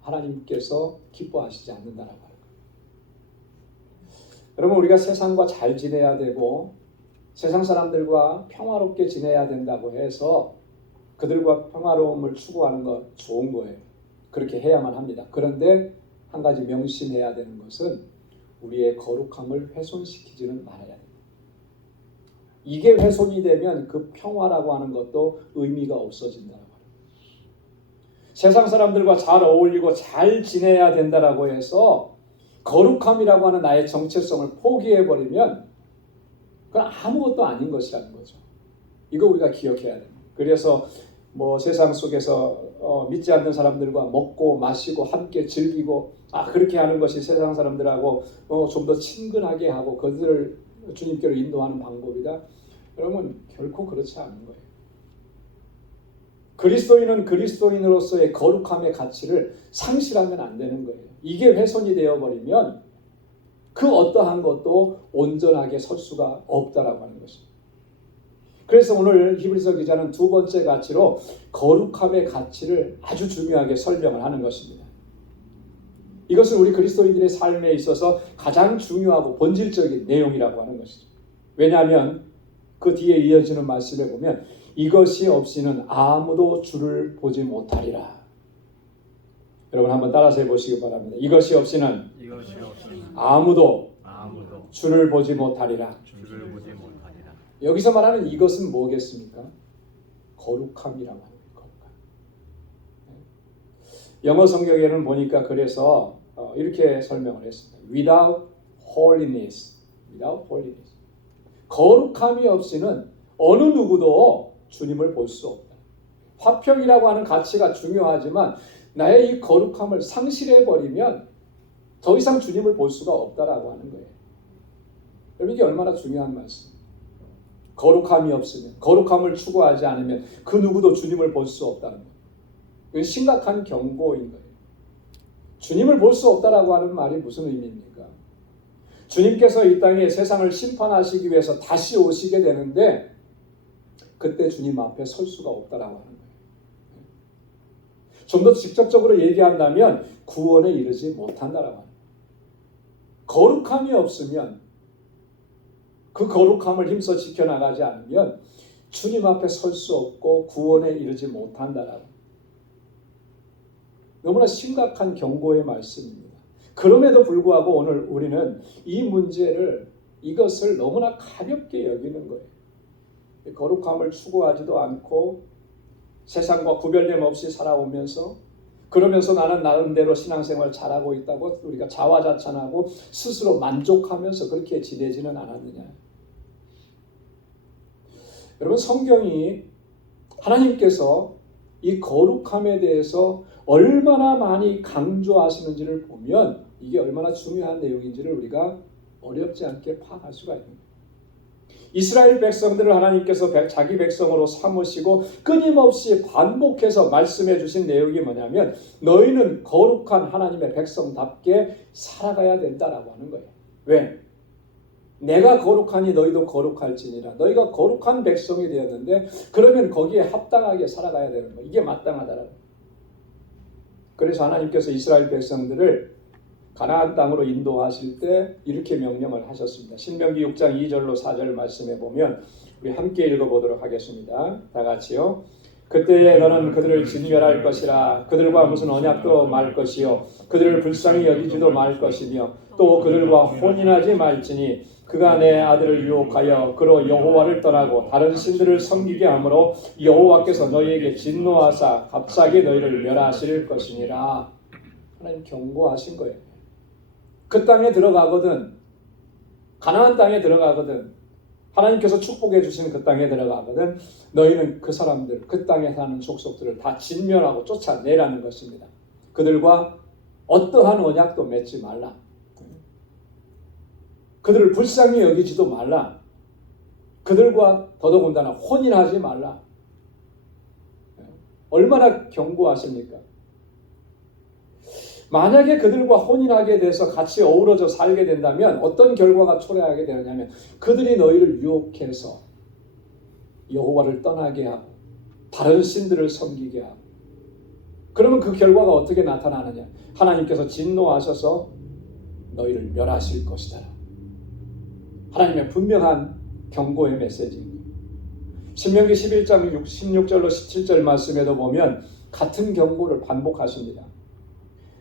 하나님께서 기뻐하시지 않는다라고 하는 거예요. 여러분 우리가 세상과 잘 지내야 되고 세상 사람들과 평화롭게 지내야 된다고 해서 그들과 평화로움을 추구하는 것 좋은 거예요. 그렇게 해야만 합니다. 그런데 한 가지 명심해야 되는 것은 우리의 거룩함을 훼손시키지는 말아야 됩니다. 이게 훼손이 되면 그 평화라고 하는 것도 의미가 없어진다고 합니다. 세상 사람들과 잘 어울리고 잘 지내야 된다라고 해서 거룩함이라고 하는 나의 정체성을 포기해버리면 그건 아무것도 아닌 것이라는 거죠. 이거 우리가 기억해야 됩니다. 그래서 세상 속에서 믿지 않는 사람들과 먹고 마시고 함께 즐기고 그렇게 하는 것이 세상 사람들하고 좀 더 친근하게 하고 그들을 주님께로 인도하는 방법이다. 여러분 결코 그렇지 않은 거예요. 그리스도인은 그리스도인으로서의 거룩함의 가치를 상실하면 안 되는 거예요. 이게 훼손이 되어버리면 그 어떠한 것도 온전하게 설 수가 없다라고 하는 것입니다. 그래서 오늘 히브리서 기자는 두 번째 가치로 거룩함의 가치를 아주 중요하게 설명을 하는 것입니다. 이것은 우리 그리스도인들의 삶에 있어서 가장 중요하고 본질적인 내용이라고 하는 것이죠. 왜냐하면 그 뒤에 이어지는 말씀에 보면 이것이 없이는 아무도 주를 보지 못하리라. 여러분 한번 따라서 해보시기 바랍니다. 이것이 없이는 아무도 주를 보지 못하리라. 여기서 말하는 이것은 뭐겠습니까? 거룩함이라고 합니다. 거룩함. 영어 성경에는 보니까 그래서 이렇게 설명을 했습니다. Without holiness. 거룩함이 없이는 어느 누구도 주님을 볼 수 없다. 화평이라고 하는 가치가 중요하지만 나의 이 거룩함을 상실해버리면 더 이상 주님을 볼 수가 없다라고 하는 거예요. 여러분 이게 얼마나 중요한 말씀입니까? 거룩함이 없으면, 거룩함을 추구하지 않으면 그 누구도 주님을 볼 수 없다는 거예요. 이건 심각한 경고인 거예요. 주님을 볼 수 없다라고 하는 말이 무슨 의미입니까? 주님께서 이 땅에 세상을 심판하시기 위해서 다시 오시게 되는데 그때 주님 앞에 설 수가 없다라고 하는 거예요. 좀 더 직접적으로 얘기한다면 구원에 이르지 못한다라고 하는 거예요. 거룩함이 없으면 그 거룩함을 힘써 지켜나가지 않으면 주님 앞에 설 수 없고 구원에 이르지 못한다라고. 너무나 심각한 경고의 말씀입니다. 그럼에도 불구하고 오늘 우리는 이 문제를 이것을 너무나 가볍게 여기는 거예요. 거룩함을 추구하지도 않고 세상과 구별됨 없이 살아오면서 그러면서 나는 나름대로 신앙생활 잘하고 있다고 우리가 자화자찬하고 스스로 만족하면서 그렇게 지내지는 않았느냐. 여러분 성경이 하나님께서 이 거룩함에 대해서 얼마나 많이 강조하시는지를 보면 이게 얼마나 중요한 내용인지를 우리가 어렵지 않게 파악할 수가 있는 거예요. 이스라엘 백성들을 하나님께서 자기 백성으로 삼으시고 끊임없이 반복해서 말씀해 주신 내용이 뭐냐면 너희는 거룩한 하나님의 백성답게 살아가야 된다라고 하는 거예요. 왜? 내가 거룩하니 너희도 거룩할지니라. 너희가 거룩한 백성이 되었는데 그러면 거기에 합당하게 살아가야 되는 거예요. 이게 마땅하다라고. 그래서 하나님께서 이스라엘 백성들을 가나안 땅으로 인도하실 때 이렇게 명령을 하셨습니다. 신명기 6장 2절로 4절 말씀해 보면 우리 함께 읽어보도록 하겠습니다. 다 같이요. 그때에 너는 그들을 진멸할 것이라. 그들과 무슨 언약도 말 것이요 그들을 불쌍히 여기지도 말 것이며 또 그들과 혼인하지 말지니 그가 내 아들을 유혹하여 그로 여호와를 떠나고 다른 신들을 섬기게 하므로 여호와께서 너희에게 진노하사 값싸게 너희를 멸하실 것이니라. 하나님 경고하신 거예요. 그 땅에 들어가거든, 가나안 땅에 들어가거든, 하나님께서 축복해 주신 그 땅에 들어가거든 너희는 그 사람들, 그 땅에 사는 족속들을 다 진멸하고 쫓아내라는 것입니다. 그들과 어떠한 언약도 맺지 말라. 그들을 불쌍히 여기지도 말라. 그들과 더더군다나 혼인하지 말라. 얼마나 경고하십니까? 만약에 그들과 혼인하게 돼서 같이 어우러져 살게 된다면 어떤 결과가 초래하게 되느냐면 그들이 너희를 유혹해서 여호와를 떠나게 하고 다른 신들을 섬기게 하고 그러면 그 결과가 어떻게 나타나느냐? 하나님께서 진노하셔서 너희를 멸하실 것이다. 하나님의 분명한 경고의 메시지입니다. 신명기 11장 16절로 17절 말씀에도 보면 같은 경고를 반복하십니다.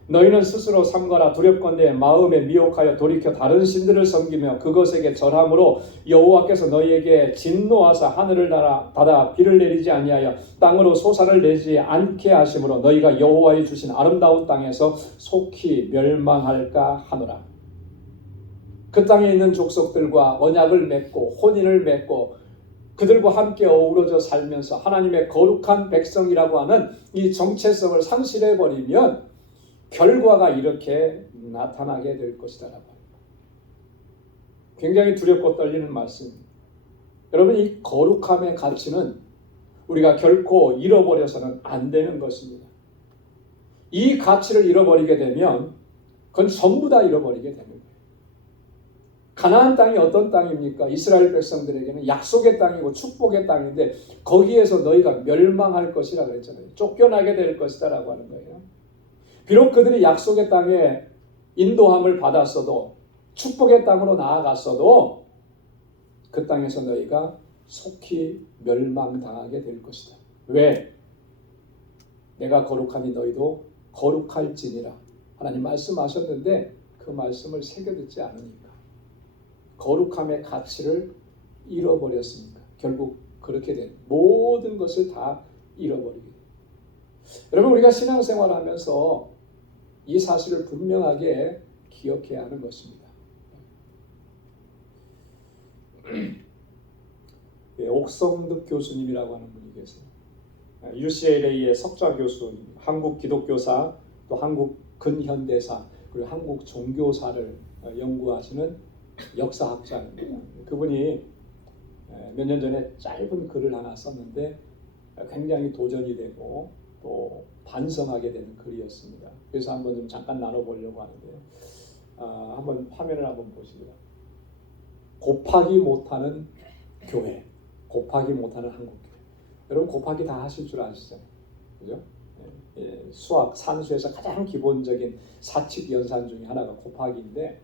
너희는 스스로 삼가라. 두렵건대 마음에 미혹하여 돌이켜 다른 신들을 섬기며 그것에게 절함으로 여호와께서 너희에게 진노하사 하늘을 닫아 비를 내리지 아니하여 땅으로 소사를 내지 않게 하심으로 너희가 여호와의 주신 아름다운 땅에서 속히 멸망할까 하노라. 그 땅에 있는 족속들과 언약을 맺고 혼인을 맺고 그들과 함께 어우러져 살면서 하나님의 거룩한 백성이라고 하는 이 정체성을 상실해버리면 결과가 이렇게 나타나게 될 것이다라고. 굉장히 두렵고 떨리는 말씀입니다. 여러분 이 거룩함의 가치는 우리가 결코 잃어버려서는 안 되는 것입니다. 이 가치를 잃어버리게 되면 그건 전부 다 잃어버리게 되는 거예요. 가나안 땅이 어떤 땅입니까? 이스라엘 백성들에게는 약속의 땅이고 축복의 땅인데 거기에서 너희가 멸망할 것이라 그랬잖아요. 쫓겨나게 될 것이다라고 하는 거예요. 비록 그들이 약속의 땅에 인도함을 받았어도 축복의 땅으로 나아갔어도 그 땅에서 너희가 속히 멸망당하게 될 것이다. 왜? 내가 거룩하니 너희도 거룩할지니라. 하나님 말씀하셨는데 그 말씀을 새겨듣지 않으니까 거룩함의 가치를 잃어버렸으니까 결국 그렇게 된 모든 것을 다 잃어버리게 돼요. 여러분 우리가 신앙생활하면서 이 사실을 분명하게 기억해야 하는 것입니다. 옥성득 교수님이라고 하는 분이 계세요. UCLA의 석좌 교수, 한국 기독교사, 또 한국 근현대사, 그리고 한국 종교사를 연구하시는 역사학자입니다. 그분이 몇 년 전에 짧은 글을 하나 썼는데 굉장히 도전이 되고 또 반성하게 되는 글이었습니다. 그래서 한번 좀 잠깐 나눠보려고 하는데요. 한번 화면을 한번 보시고요. 곱하기 못하는 교회, 곱하기 못하는 한국교회. 여러분 곱하기 다 하실 줄 아시잖아요, 그죠? 수학, 산수에서 가장 기본적인 사칙 연산 중에 하나가 곱하기인데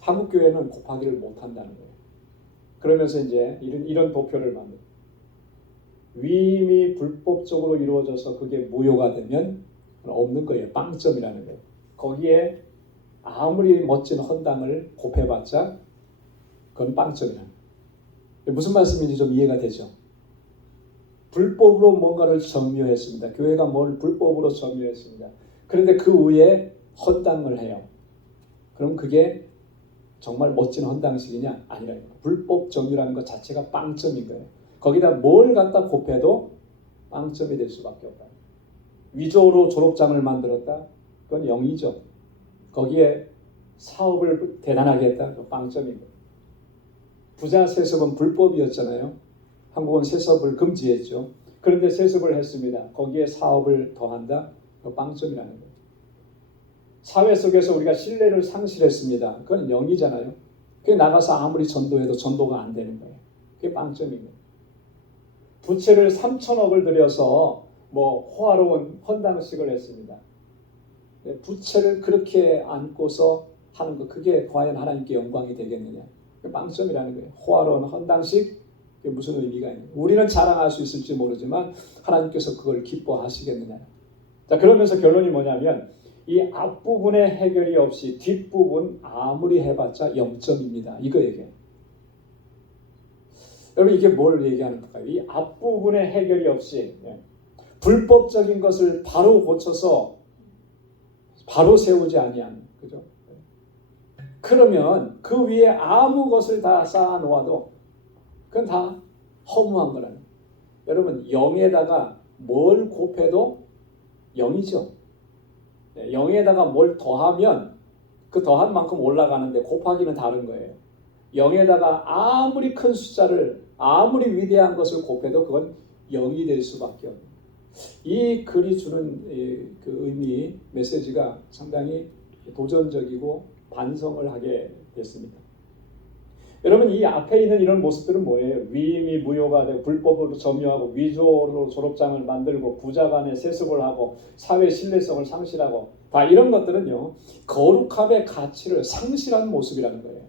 한국교회는 곱하기를 못한다는 거예요. 그러면서 이제 이런 도표를 만듭니다. 위임이 불법적으로 이루어져서 그게 무효가 되면 없는 거예요. 빵점이라는 거예요. 거기에 아무리 멋진 헌당을 곱해봤자 그건 빵점이라. 무슨 말씀인지 좀 이해가 되죠? 불법으로 뭔가를 점유했습니다. 교회가 뭘 불법으로 점유했습니다. 그런데 그 위에 헌당을 해요. 그럼 그게 정말 멋진 헌당식이냐? 아니라 불법 점유라는 것 자체가 빵점인 거예요. 거기다 뭘 갖다 곱해도 빵점이 될 수밖에 없다. 위조로 졸업장을 만들었다? 그건 0이죠. 거기에 사업을 대단하게 했다? 그건 빵점인 거예요. 부자 세습은 불법이었잖아요. 한국은 세습을 금지했죠. 그런데 세습을 했습니다. 거기에 사업을 더한다? 그건 빵점이라는 거예요. 사회 속에서 우리가 신뢰를 상실했습니다. 그건 0이잖아요. 그게 나가서 아무리 전도해도 전도가 안 되는 거예요. 그게 빵점인 거예요. 부채를 3천억을 들여서 호화로운 헌당식을 했습니다. 부채를 그렇게 안고서 하는 거, 그게 과연 하나님께 영광이 되겠느냐? 그게 빵점이라는 거예요. 호화로운 헌당식, 그게 무슨 의미가 있느냐? 우리는 자랑할 수 있을지 모르지만 하나님께서 그걸 기뻐하시겠느냐? 자, 그러면서 결론이 뭐냐면 이 앞부분의 해결이 없이 뒷부분 아무리 해봤자 0점입니다. 이거 얘기해요. 여러분 이게 뭘 얘기하는 걸까요? 이 앞부분의 해결이 없이 불법적인 것을 바로 고쳐서 바로 세우지 아니하는, 그죠? 그러면 그 위에 아무 것을 다 쌓아 놓아도 그건 다 허무한 거라는. 여러분 0에다가 뭘 곱해도 0이죠. 0에다가 뭘 더하면 그 더한 만큼 올라가는데 곱하기는 다른 거예요. 0에다가 아무리 큰 숫자를 아무리 위대한 것을 곱해도 그건 0이 될 수밖에 없는. 이 글이 주는 그 의미, 메시지가 상당히 도전적이고 반성을 하게 됐습니다. 여러분 이 앞에 있는 이런 모습들은 뭐예요? 위임이 무효가 되고 불법으로 점유하고 위조로 졸업장을 만들고 부자 간에 세습을 하고 사회 신뢰성을 상실하고 다 이런 것들은요 거룩함의 가치를 상실한 모습이라는 거예요.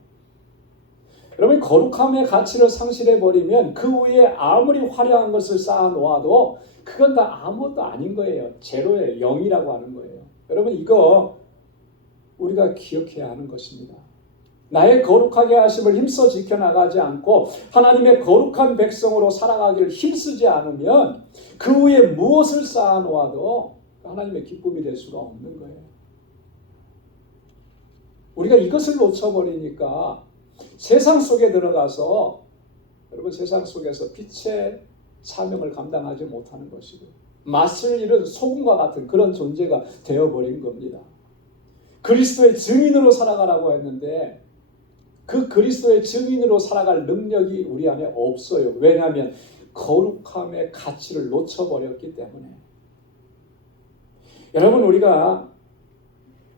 여러분 거룩함의 가치를 상실해버리면 그 위에 아무리 화려한 것을 쌓아 놓아도 그건 다 아무것도 아닌 거예요. 제로예요. 0이라고 하는 거예요. 여러분 이거 우리가 기억해야 하는 것입니다. 나의 거룩하게 하심을 힘써 지켜나가지 않고 하나님의 거룩한 백성으로 살아가기를 힘쓰지 않으면 그 위에 무엇을 쌓아 놓아도 하나님의 기쁨이 될 수가 없는 거예요. 우리가 이것을 놓쳐버리니까 세상 속에 들어가서 여러분 세상 속에서 빛의 사명을 감당하지 못하는 것이고 맛을 잃은 소금과 같은 그런 존재가 되어버린 겁니다. 그리스도의 증인으로 살아가라고 했는데 그 그리스도의 증인으로 살아갈 능력이 우리 안에 없어요. 왜냐하면 거룩함의 가치를 놓쳐버렸기 때문에. 여러분 우리가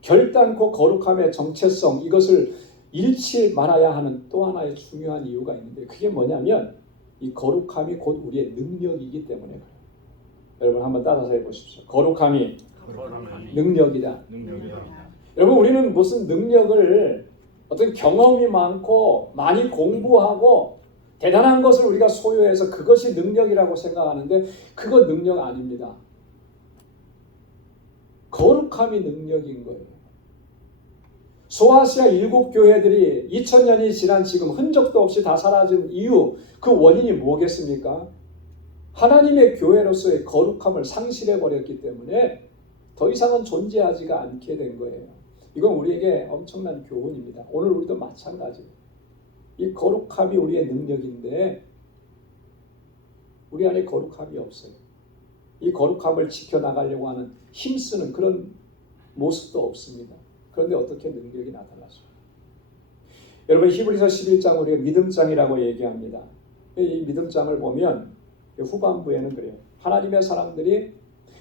결단코 거룩함의 정체성 이것을 잃지 말아야 하는 또 하나의 중요한 이유가 있는데 그게 뭐냐면 이 거룩함이 곧 우리의 능력이기 때문에 그래요. 여러분 한번 따라서 해보십시오. 거룩함이 능력이다. 여러분 우리는 무슨 능력을 어떤 경험이 많고 많이 공부하고 대단한 것을 우리가 소유해서 그것이 능력이라고 생각하는데 그거 능력 아닙니다. 거룩함이 능력인 거예요. 소아시아 7교회들이 2000년이 지난 지금 흔적도 없이 다 사라진 이유 그 원인이 뭐겠습니까? 하나님의 교회로서의 거룩함을 상실해버렸기 때문에 더 이상은 존재하지가 않게 된 거예요. 이건 우리에게 엄청난 교훈입니다. 오늘 우리도 마찬가지예요. 이 거룩함이 우리의 능력인데 우리 안에 거룩함이 없어요. 이 거룩함을 지켜나가려고 하는 힘쓰는 그런 모습도 없습니다. 그런데 어떻게 능력이 나타나죠? 여러분 히브리서 11장 우리가 믿음장이라고 얘기합니다. 이 믿음장을 보면 후반부에는 그래요. 하나님의 사람들이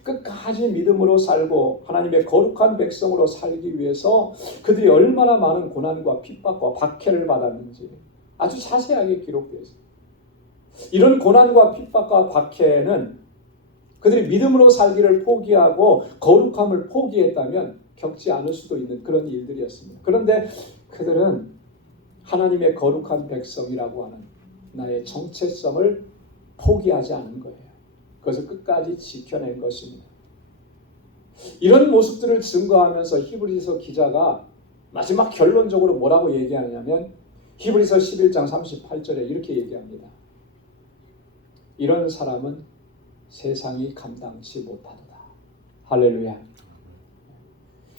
끝까지 믿음으로 살고 하나님의 거룩한 백성으로 살기 위해서 그들이 얼마나 많은 고난과 핍박과 박해를 받았는지 아주 자세하게 기록되어 있습니다. 이런 고난과 핍박과 박해는 그들이 믿음으로 살기를 포기하고 거룩함을 포기했다면 겪지 않을 수도 있는 그런 일들이었습니다. 그런데 그들은 하나님의 거룩한 백성이라고 하는 나의 정체성을 포기하지 않은 거예요. 그것을 끝까지 지켜낸 것입니다. 이런 모습들을 증거하면서 히브리서 기자가 마지막 결론적으로 뭐라고 얘기하냐면 히브리서 11장 38절에 이렇게 얘기합니다. 이런 사람은 세상이 감당치 못하도다. 할렐루야.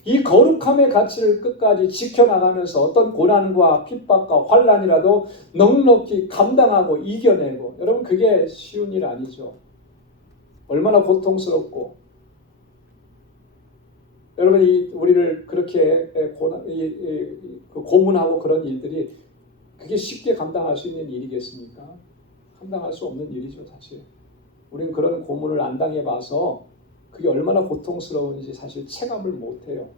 이 거룩함의 가치를 끝까지 지켜나가면서 어떤 고난과 핍박과 환난이라도 넉넉히 감당하고 이겨내고, 여러분 그게 쉬운 일 아니죠. 얼마나 고통스럽고, 여러분이 우리를 그렇게 고문하고 그런 일들이 그게 쉽게 감당할 수 있는 일이겠습니까? 감당할 수 없는 일이죠, 사실. 우리는 그런 고문을 안 당해봐서 그게 얼마나 고통스러운지 사실 체감을 못해요.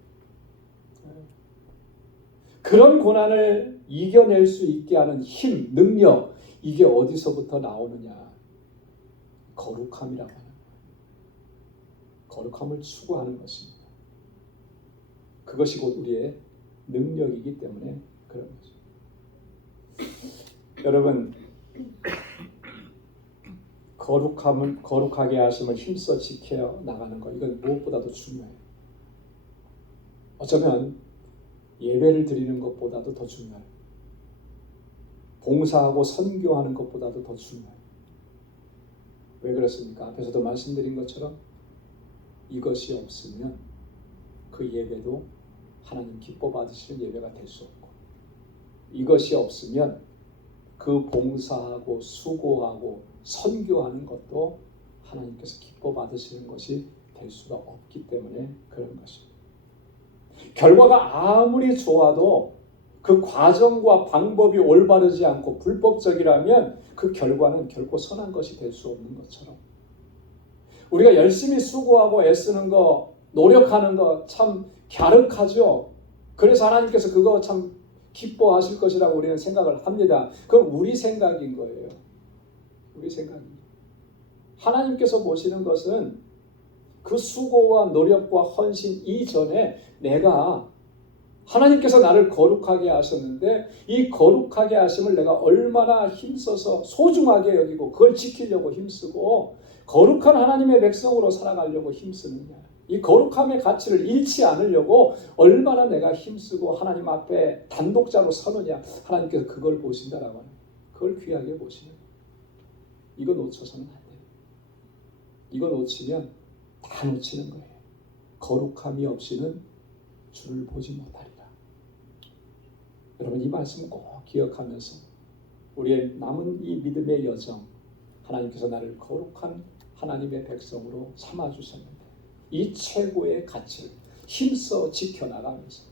그런 고난을 이겨낼 수 있게 하는 힘, 능력, 이게 어디서부터 나오느냐? 거룩함이라고 하는 거예요. 거룩함을 추구하는 것입니다. 그것이 곧 우리의 능력이기 때문에 그런 거죠. 여러분, 거룩하게 하심을 힘써 지켜 나가는 것, 이건 무엇보다도 중요해요. 어쩌면 예배를 드리는 것보다도 더 중요해요. 봉사하고 선교하는 것보다도 더 중요해요. 왜 그렇습니까? 앞에서도 말씀드린 것처럼 이것이 없으면 그 예배도 하나님 기뻐 받으시는 예배가 될 수 없고, 이것이 없으면 그 봉사하고 수고하고 선교하는 것도 하나님께서 기뻐 받으시는 것이 될 수가 없기 때문에 그런 것입니다. 결과가 아무리 좋아도 그 과정과 방법이 올바르지 않고 불법적이라면 그 결과는 결코 선한 것이 될 수 없는 것처럼, 우리가 열심히 수고하고 애쓰는 거, 노력하는 거 참 갸륵하죠. 그래서 하나님께서 그거 참 기뻐하실 것이라고 우리는 생각을 합니다. 그건 우리 생각인 거예요. 우리 생각입니다. 하나님께서 보시는 것은 그 수고와 노력과 헌신 이전에 내가, 하나님께서 나를 거룩하게 하셨는데 이 거룩하게 하심을 내가 얼마나 힘써서 소중하게 여기고 그걸 지키려고 힘쓰고 거룩한 하나님의 백성으로 살아가려고 힘쓰느냐, 이 거룩함의 가치를 잃지 않으려고 얼마나 내가 힘쓰고 하나님 앞에 단독자로 서느냐, 하나님께서 그걸 보신다라고 하는, 그걸 귀하게 보시는, 이거 놓쳐서는 안 돼요. 이거 놓치면 다 놓치는 거예요. 거룩함이 없이는 주를 보지 못하리라. 여러분, 이 말씀 꼭 기억하면서 우리의 남은 이 믿음의 여정, 하나님께서 나를 거룩한 하나님의 백성으로 삼아주셨는데 이 최고의 가치를 힘써 지켜나가면서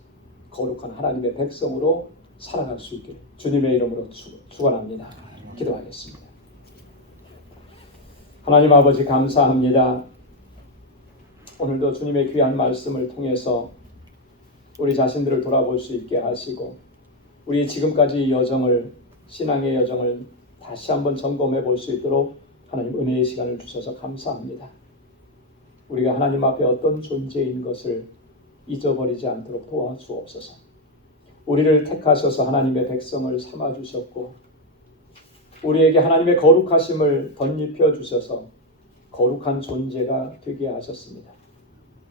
거룩한 하나님의 백성으로 살아갈 수 있기를 주님의 이름으로 축원합니다. 기도하겠습니다. 하나님 아버지, 감사합니다. 오늘도 주님의 귀한 말씀을 통해서 우리 자신들을 돌아볼 수 있게 하시고 우리 지금까지 여정을, 신앙의 여정을 다시 한번 점검해 볼 수 있도록 하나님 은혜의 시간을 주셔서 감사합니다. 우리가 하나님 앞에 어떤 존재인 것을 잊어버리지 않도록 도와주옵소서. 우리를 택하셔서 하나님의 백성을 삼아주셨고 우리에게 하나님의 거룩하심을 덧입혀 주셔서 거룩한 존재가 되게 하셨습니다.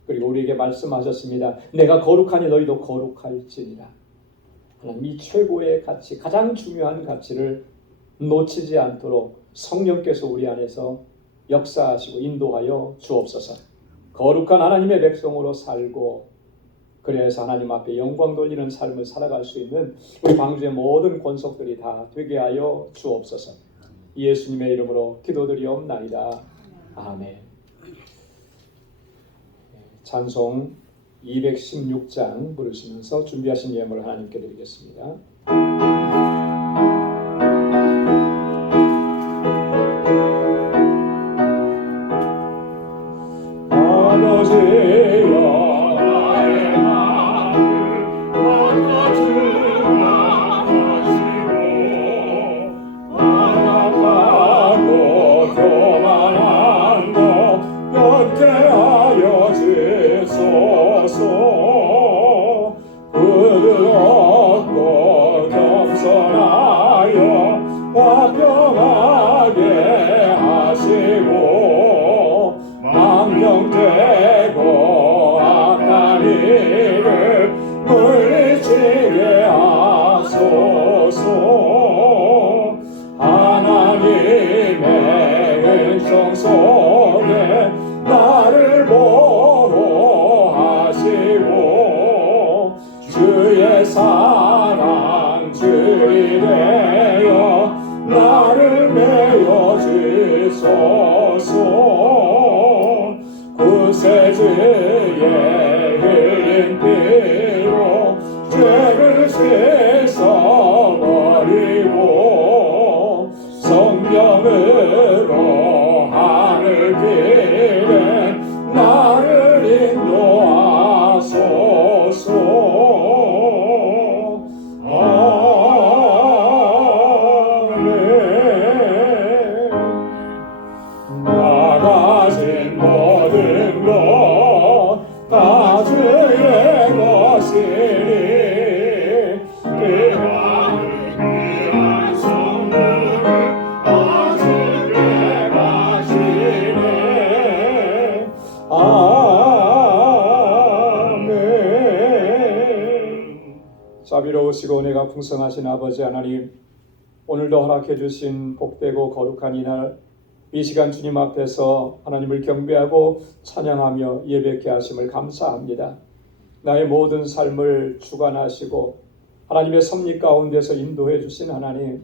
그리고 우리에게 말씀하셨습니다. 내가 거룩하니 너희도 거룩할지니라. 하나님, 이 최고의 가치, 가장 중요한 가치를 놓치지 않도록 성령께서 우리 안에서 역사하시고 인도하여 주옵소서. 거룩한 하나님의 백성으로 살고 그래서 하나님 앞에 영광 돌리는 삶을 살아갈 수 있는 우리 광주의 모든 권속들이 다 되게 하여 주옵소서. 예수님의 이름으로 기도드리옵나이다. 아멘. 찬송 216장 부르시면서 준비하신 예물을 하나님께 드리겠습니다. 화평하게 하시고 망령되고 아멘. 자비로우시고 은혜가 풍성하신 아버지 하나님, 오늘도 허락해 주신 복되고 거룩한 이날, 이 시간 주님 앞에서 하나님을 경배하고 찬양하며 예배케 하심을 감사합니다. 나의 모든 삶을 주관하시고 하나님의 섭리 가운데서 인도해 주신 하나님,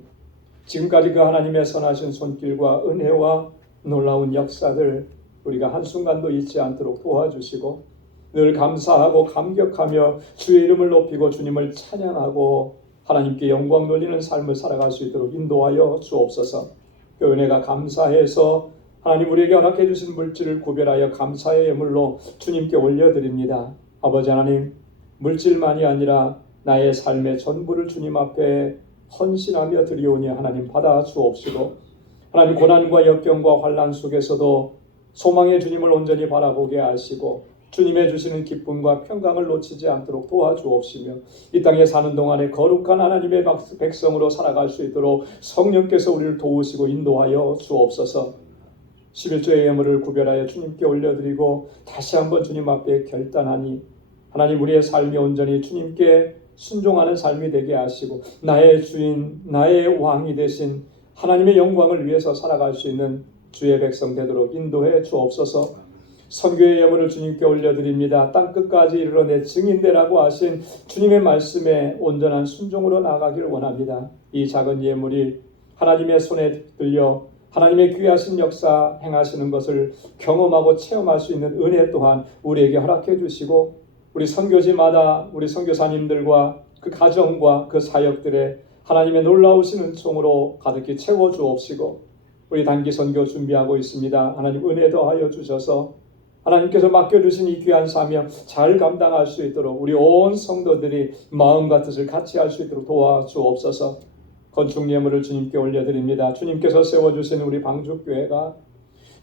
지금까지 그 하나님의 선하신 손길과 은혜와 놀라운 역사들 우리가 한순간도 잊지 않도록 도와주시고 늘 감사하고 감격하며 주의 이름을 높이고 주님을 찬양하고 하나님께 영광 돌리는 삶을 살아갈 수 있도록 인도하여 주옵소서. 그 은혜가 감사해서 하나님 우리에게 허락해 주신 물질을 구별하여 감사의 예물로 주님께 올려드립니다. 아버지 하나님, 물질만이 아니라 나의 삶의 전부를 주님 앞에 헌신하며 드리오니 하나님 받아 주옵시고, 하나님 고난과 역경과 환난 속에서도 소망의 주님을 온전히 바라보게 하시고 주님의 주시는 기쁨과 평강을 놓치지 않도록 도와주옵시며, 이 땅에 사는 동안에 거룩한 하나님의 백성으로 살아갈 수 있도록 성령께서 우리를 도우시고 인도하여 주옵소서. 11조의 예물을 구별하여 주님께 올려드리고 다시 한번 주님 앞에 결단하니 하나님 우리의 삶이 온전히 주님께 순종하는 삶이 되게 하시고 나의 주인, 나의 왕이 되신 하나님의 영광을 위해서 살아갈 수 있는 주의 백성 되도록 인도해 주옵소서. 선교의 예물을 주님께 올려드립니다. 땅끝까지 이르러 내 증인되라고 하신 주님의 말씀에 온전한 순종으로 나아가길 원합니다. 이 작은 예물이 하나님의 손에 들려 하나님의 귀하신 역사 행하시는 것을 경험하고 체험할 수 있는 은혜 또한 우리에게 허락해 주시고, 우리 선교지마다 우리 선교사님들과 그 가정과 그 사역들의 하나님의 놀라우신 은총으로 가득히 채워 주옵시고, 우리 단기 선교 준비하고 있습니다. 하나님 은혜 더하여 주셔서 하나님께서 맡겨주신 이 귀한 사명 잘 감당할 수 있도록 우리 온 성도들이 마음과 뜻을 같이 할 수 있도록 도와주옵소서. 건축 예물을 주님께 올려드립니다. 주님께서 세워주신 우리 방주교회가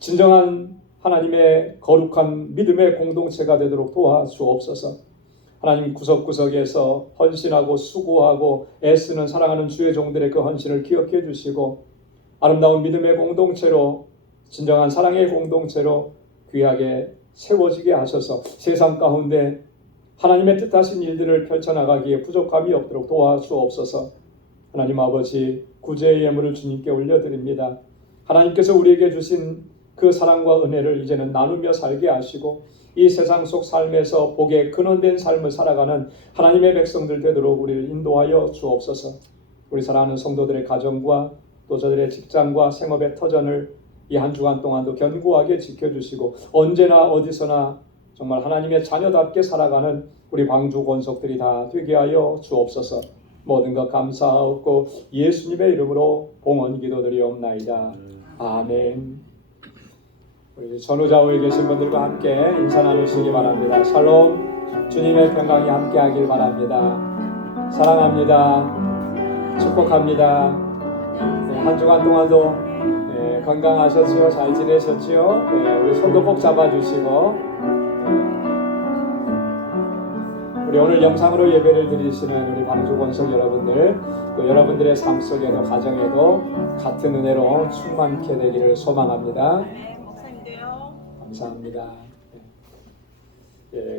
진정한 하나님의 거룩한 믿음의 공동체가 되도록 도와주옵소서. 하나님 구석구석에서 헌신하고 수고하고 애쓰는 사랑하는 주의 종들의 그 헌신을 기억해 주시고 아름다운 믿음의 공동체로, 진정한 사랑의 공동체로 귀하게 세워지게 하셔서 세상 가운데 하나님의 뜻하신 일들을 펼쳐나가기에 부족함이 없도록 도와주옵소서. 하나님 아버지, 구제의 예물을 주님께 올려드립니다. 하나님께서 우리에게 주신 그 사랑과 은혜를 이제는 나누며 살게 하시고 이 세상 속 삶에서 복에 근원된 삶을 살아가는 하나님의 백성들 되도록 우리를 인도하여 주옵소서. 우리 사랑하는 성도들의 가정과 또 저들의 직장과 생업의 터전을 이 한 주간 동안도 견고하게 지켜주시고 언제나 어디서나 정말 하나님의 자녀답게 살아가는 우리 방주 권속들이 다 되게 하여 주옵소서. 모든 것 감사하옵고 예수님의 이름으로 봉헌 기도드리옵나이다. 아멘. 우리 전후좌우에 계신 분들과 함께 인사 나누시기 바랍니다. 샬롬, 주님의 평강이 함께하길 바랍니다. 사랑합니다. 축복합니다. 한 주간 동안도 건강하셨지요? 잘 지내셨지요? 우리 손도 꼭 잡아주시고, 우리 오늘 영상으로 예배를 드리시는 우리 방주 권속 여러분들, 또 여러분들의 삶 속에도 가정에도 같은 은혜로 충만케 되기를 소망합니다. 네, 목사님도요. 감사합니다.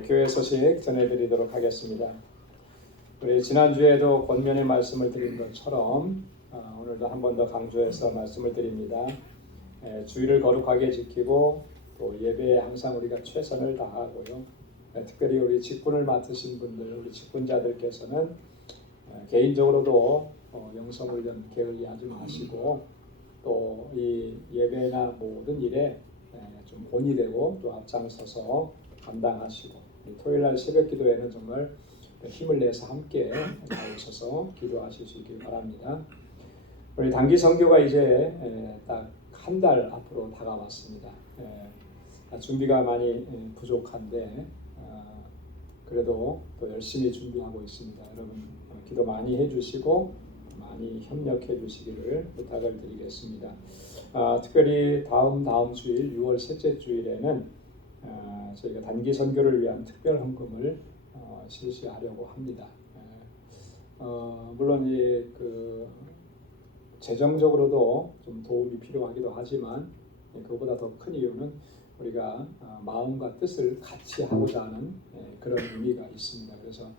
교회 소식 전해드리도록 하겠습니다. 우리 지난주에도 권면의 말씀을 드린 것처럼 오늘도 한 번 더 강조해서 말씀을 드립니다. 주의를 거룩하게 지키고 또 예배에 항상 우리가 최선을 다하고요. 특별히 우리 직분을 맡으신 분들, 우리 직분자들께서는 개인적으로도 영성훈련 게을리하지 마시고 또 이 예배나 모든 일에 좀 본이 되고 또 앞장서서 감당하시고, 토요일날 새벽 기도에는 정말 힘을 내서 함께 나오셔서 기도하실 수 있길 바랍니다. 우리 단기 선교가 이제 딱 한 달 앞으로 다가왔습니다. 준비가 많이 부족한데 그래도 또 열심히 준비하고 있습니다. 여러분 기도 많이 해주시고 많이 협력해 주시기를 부탁을 드리겠습니다. 특별히 다음 주일 6월 셋째 주일에는 저희가 단기 선교를 위한 특별 헌금을 실시하려고 합니다. 물론 그 재정적으로도 좀 도움이 필요하기도 하지만 그보다 더 큰 이유는 우리가 마음과 뜻을 같이 하고자 하는 그런 의미가 있습니다. 그래서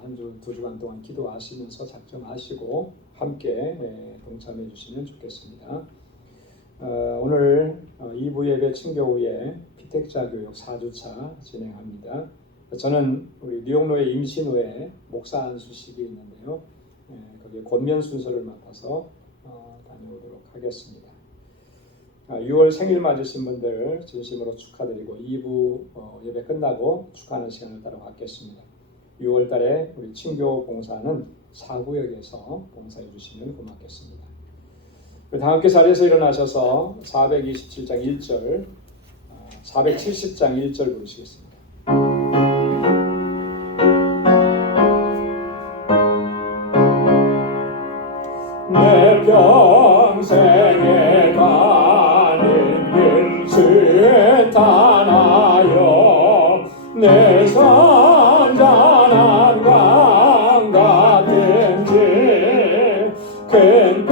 한 주, 두 주간 동안 기도하시면서 작정하시고 함께 동참해 주시면 좋겠습니다. 오늘 2부 예배 친교 후에 피택자 교육 4주차 진행합니다. 저는 우리 뉴욕로의 임신후에 목사 안수식이 있는데요. 거기에 권면 순서를 맡아서 다녀오도록 하겠습니다. 6월 생일 맞으신 분들 진심으로 축하드리고 2부 예배 끝나고 축하하는 시간을 따라 갖겠습니다. 6월 달에 우리 친교 봉사는 사구역에서 봉사해 주시면 고맙겠습니다. 다 함께 자리에서 일어나셔서 427장 1절, 470장 1절 부르시겠습니다. 내 평생에 가는 길 수탄하여 내 선전한 강 같은지 큰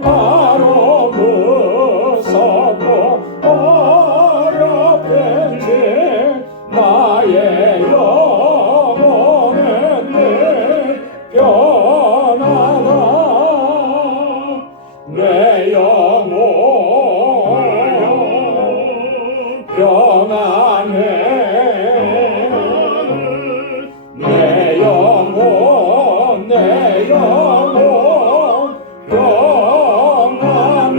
바로 무섭고 어렵든지 나의 영혼은 늘 변하다. 내 영혼 평안해. 내 영혼 평안해.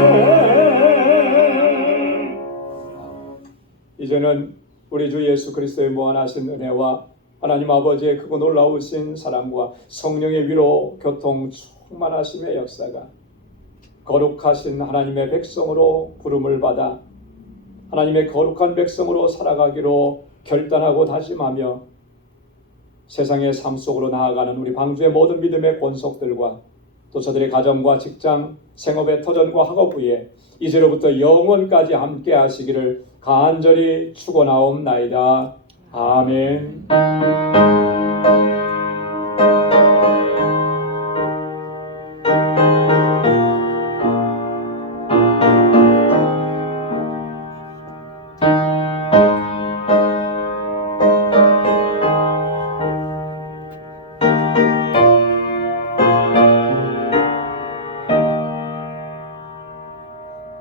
이제는 우리 주 예수 그리스도의 무한하신 은혜와 하나님 아버지의 크고 놀라우신 사랑과 성령의 위로 교통 충만하심의 역사가 거룩하신 하나님의 백성으로 부름을 받아 하나님의 거룩한 백성으로 살아가기로 결단하고 다짐하며 세상의 삶 속으로 나아가는 우리 방주의 모든 믿음의 권속들과 또 저들의 가정과 직장, 생업의 터전과 학업 위에 이제로부터 영원까지 함께 하시기를 간절히 축원하옵나이다. 아멘.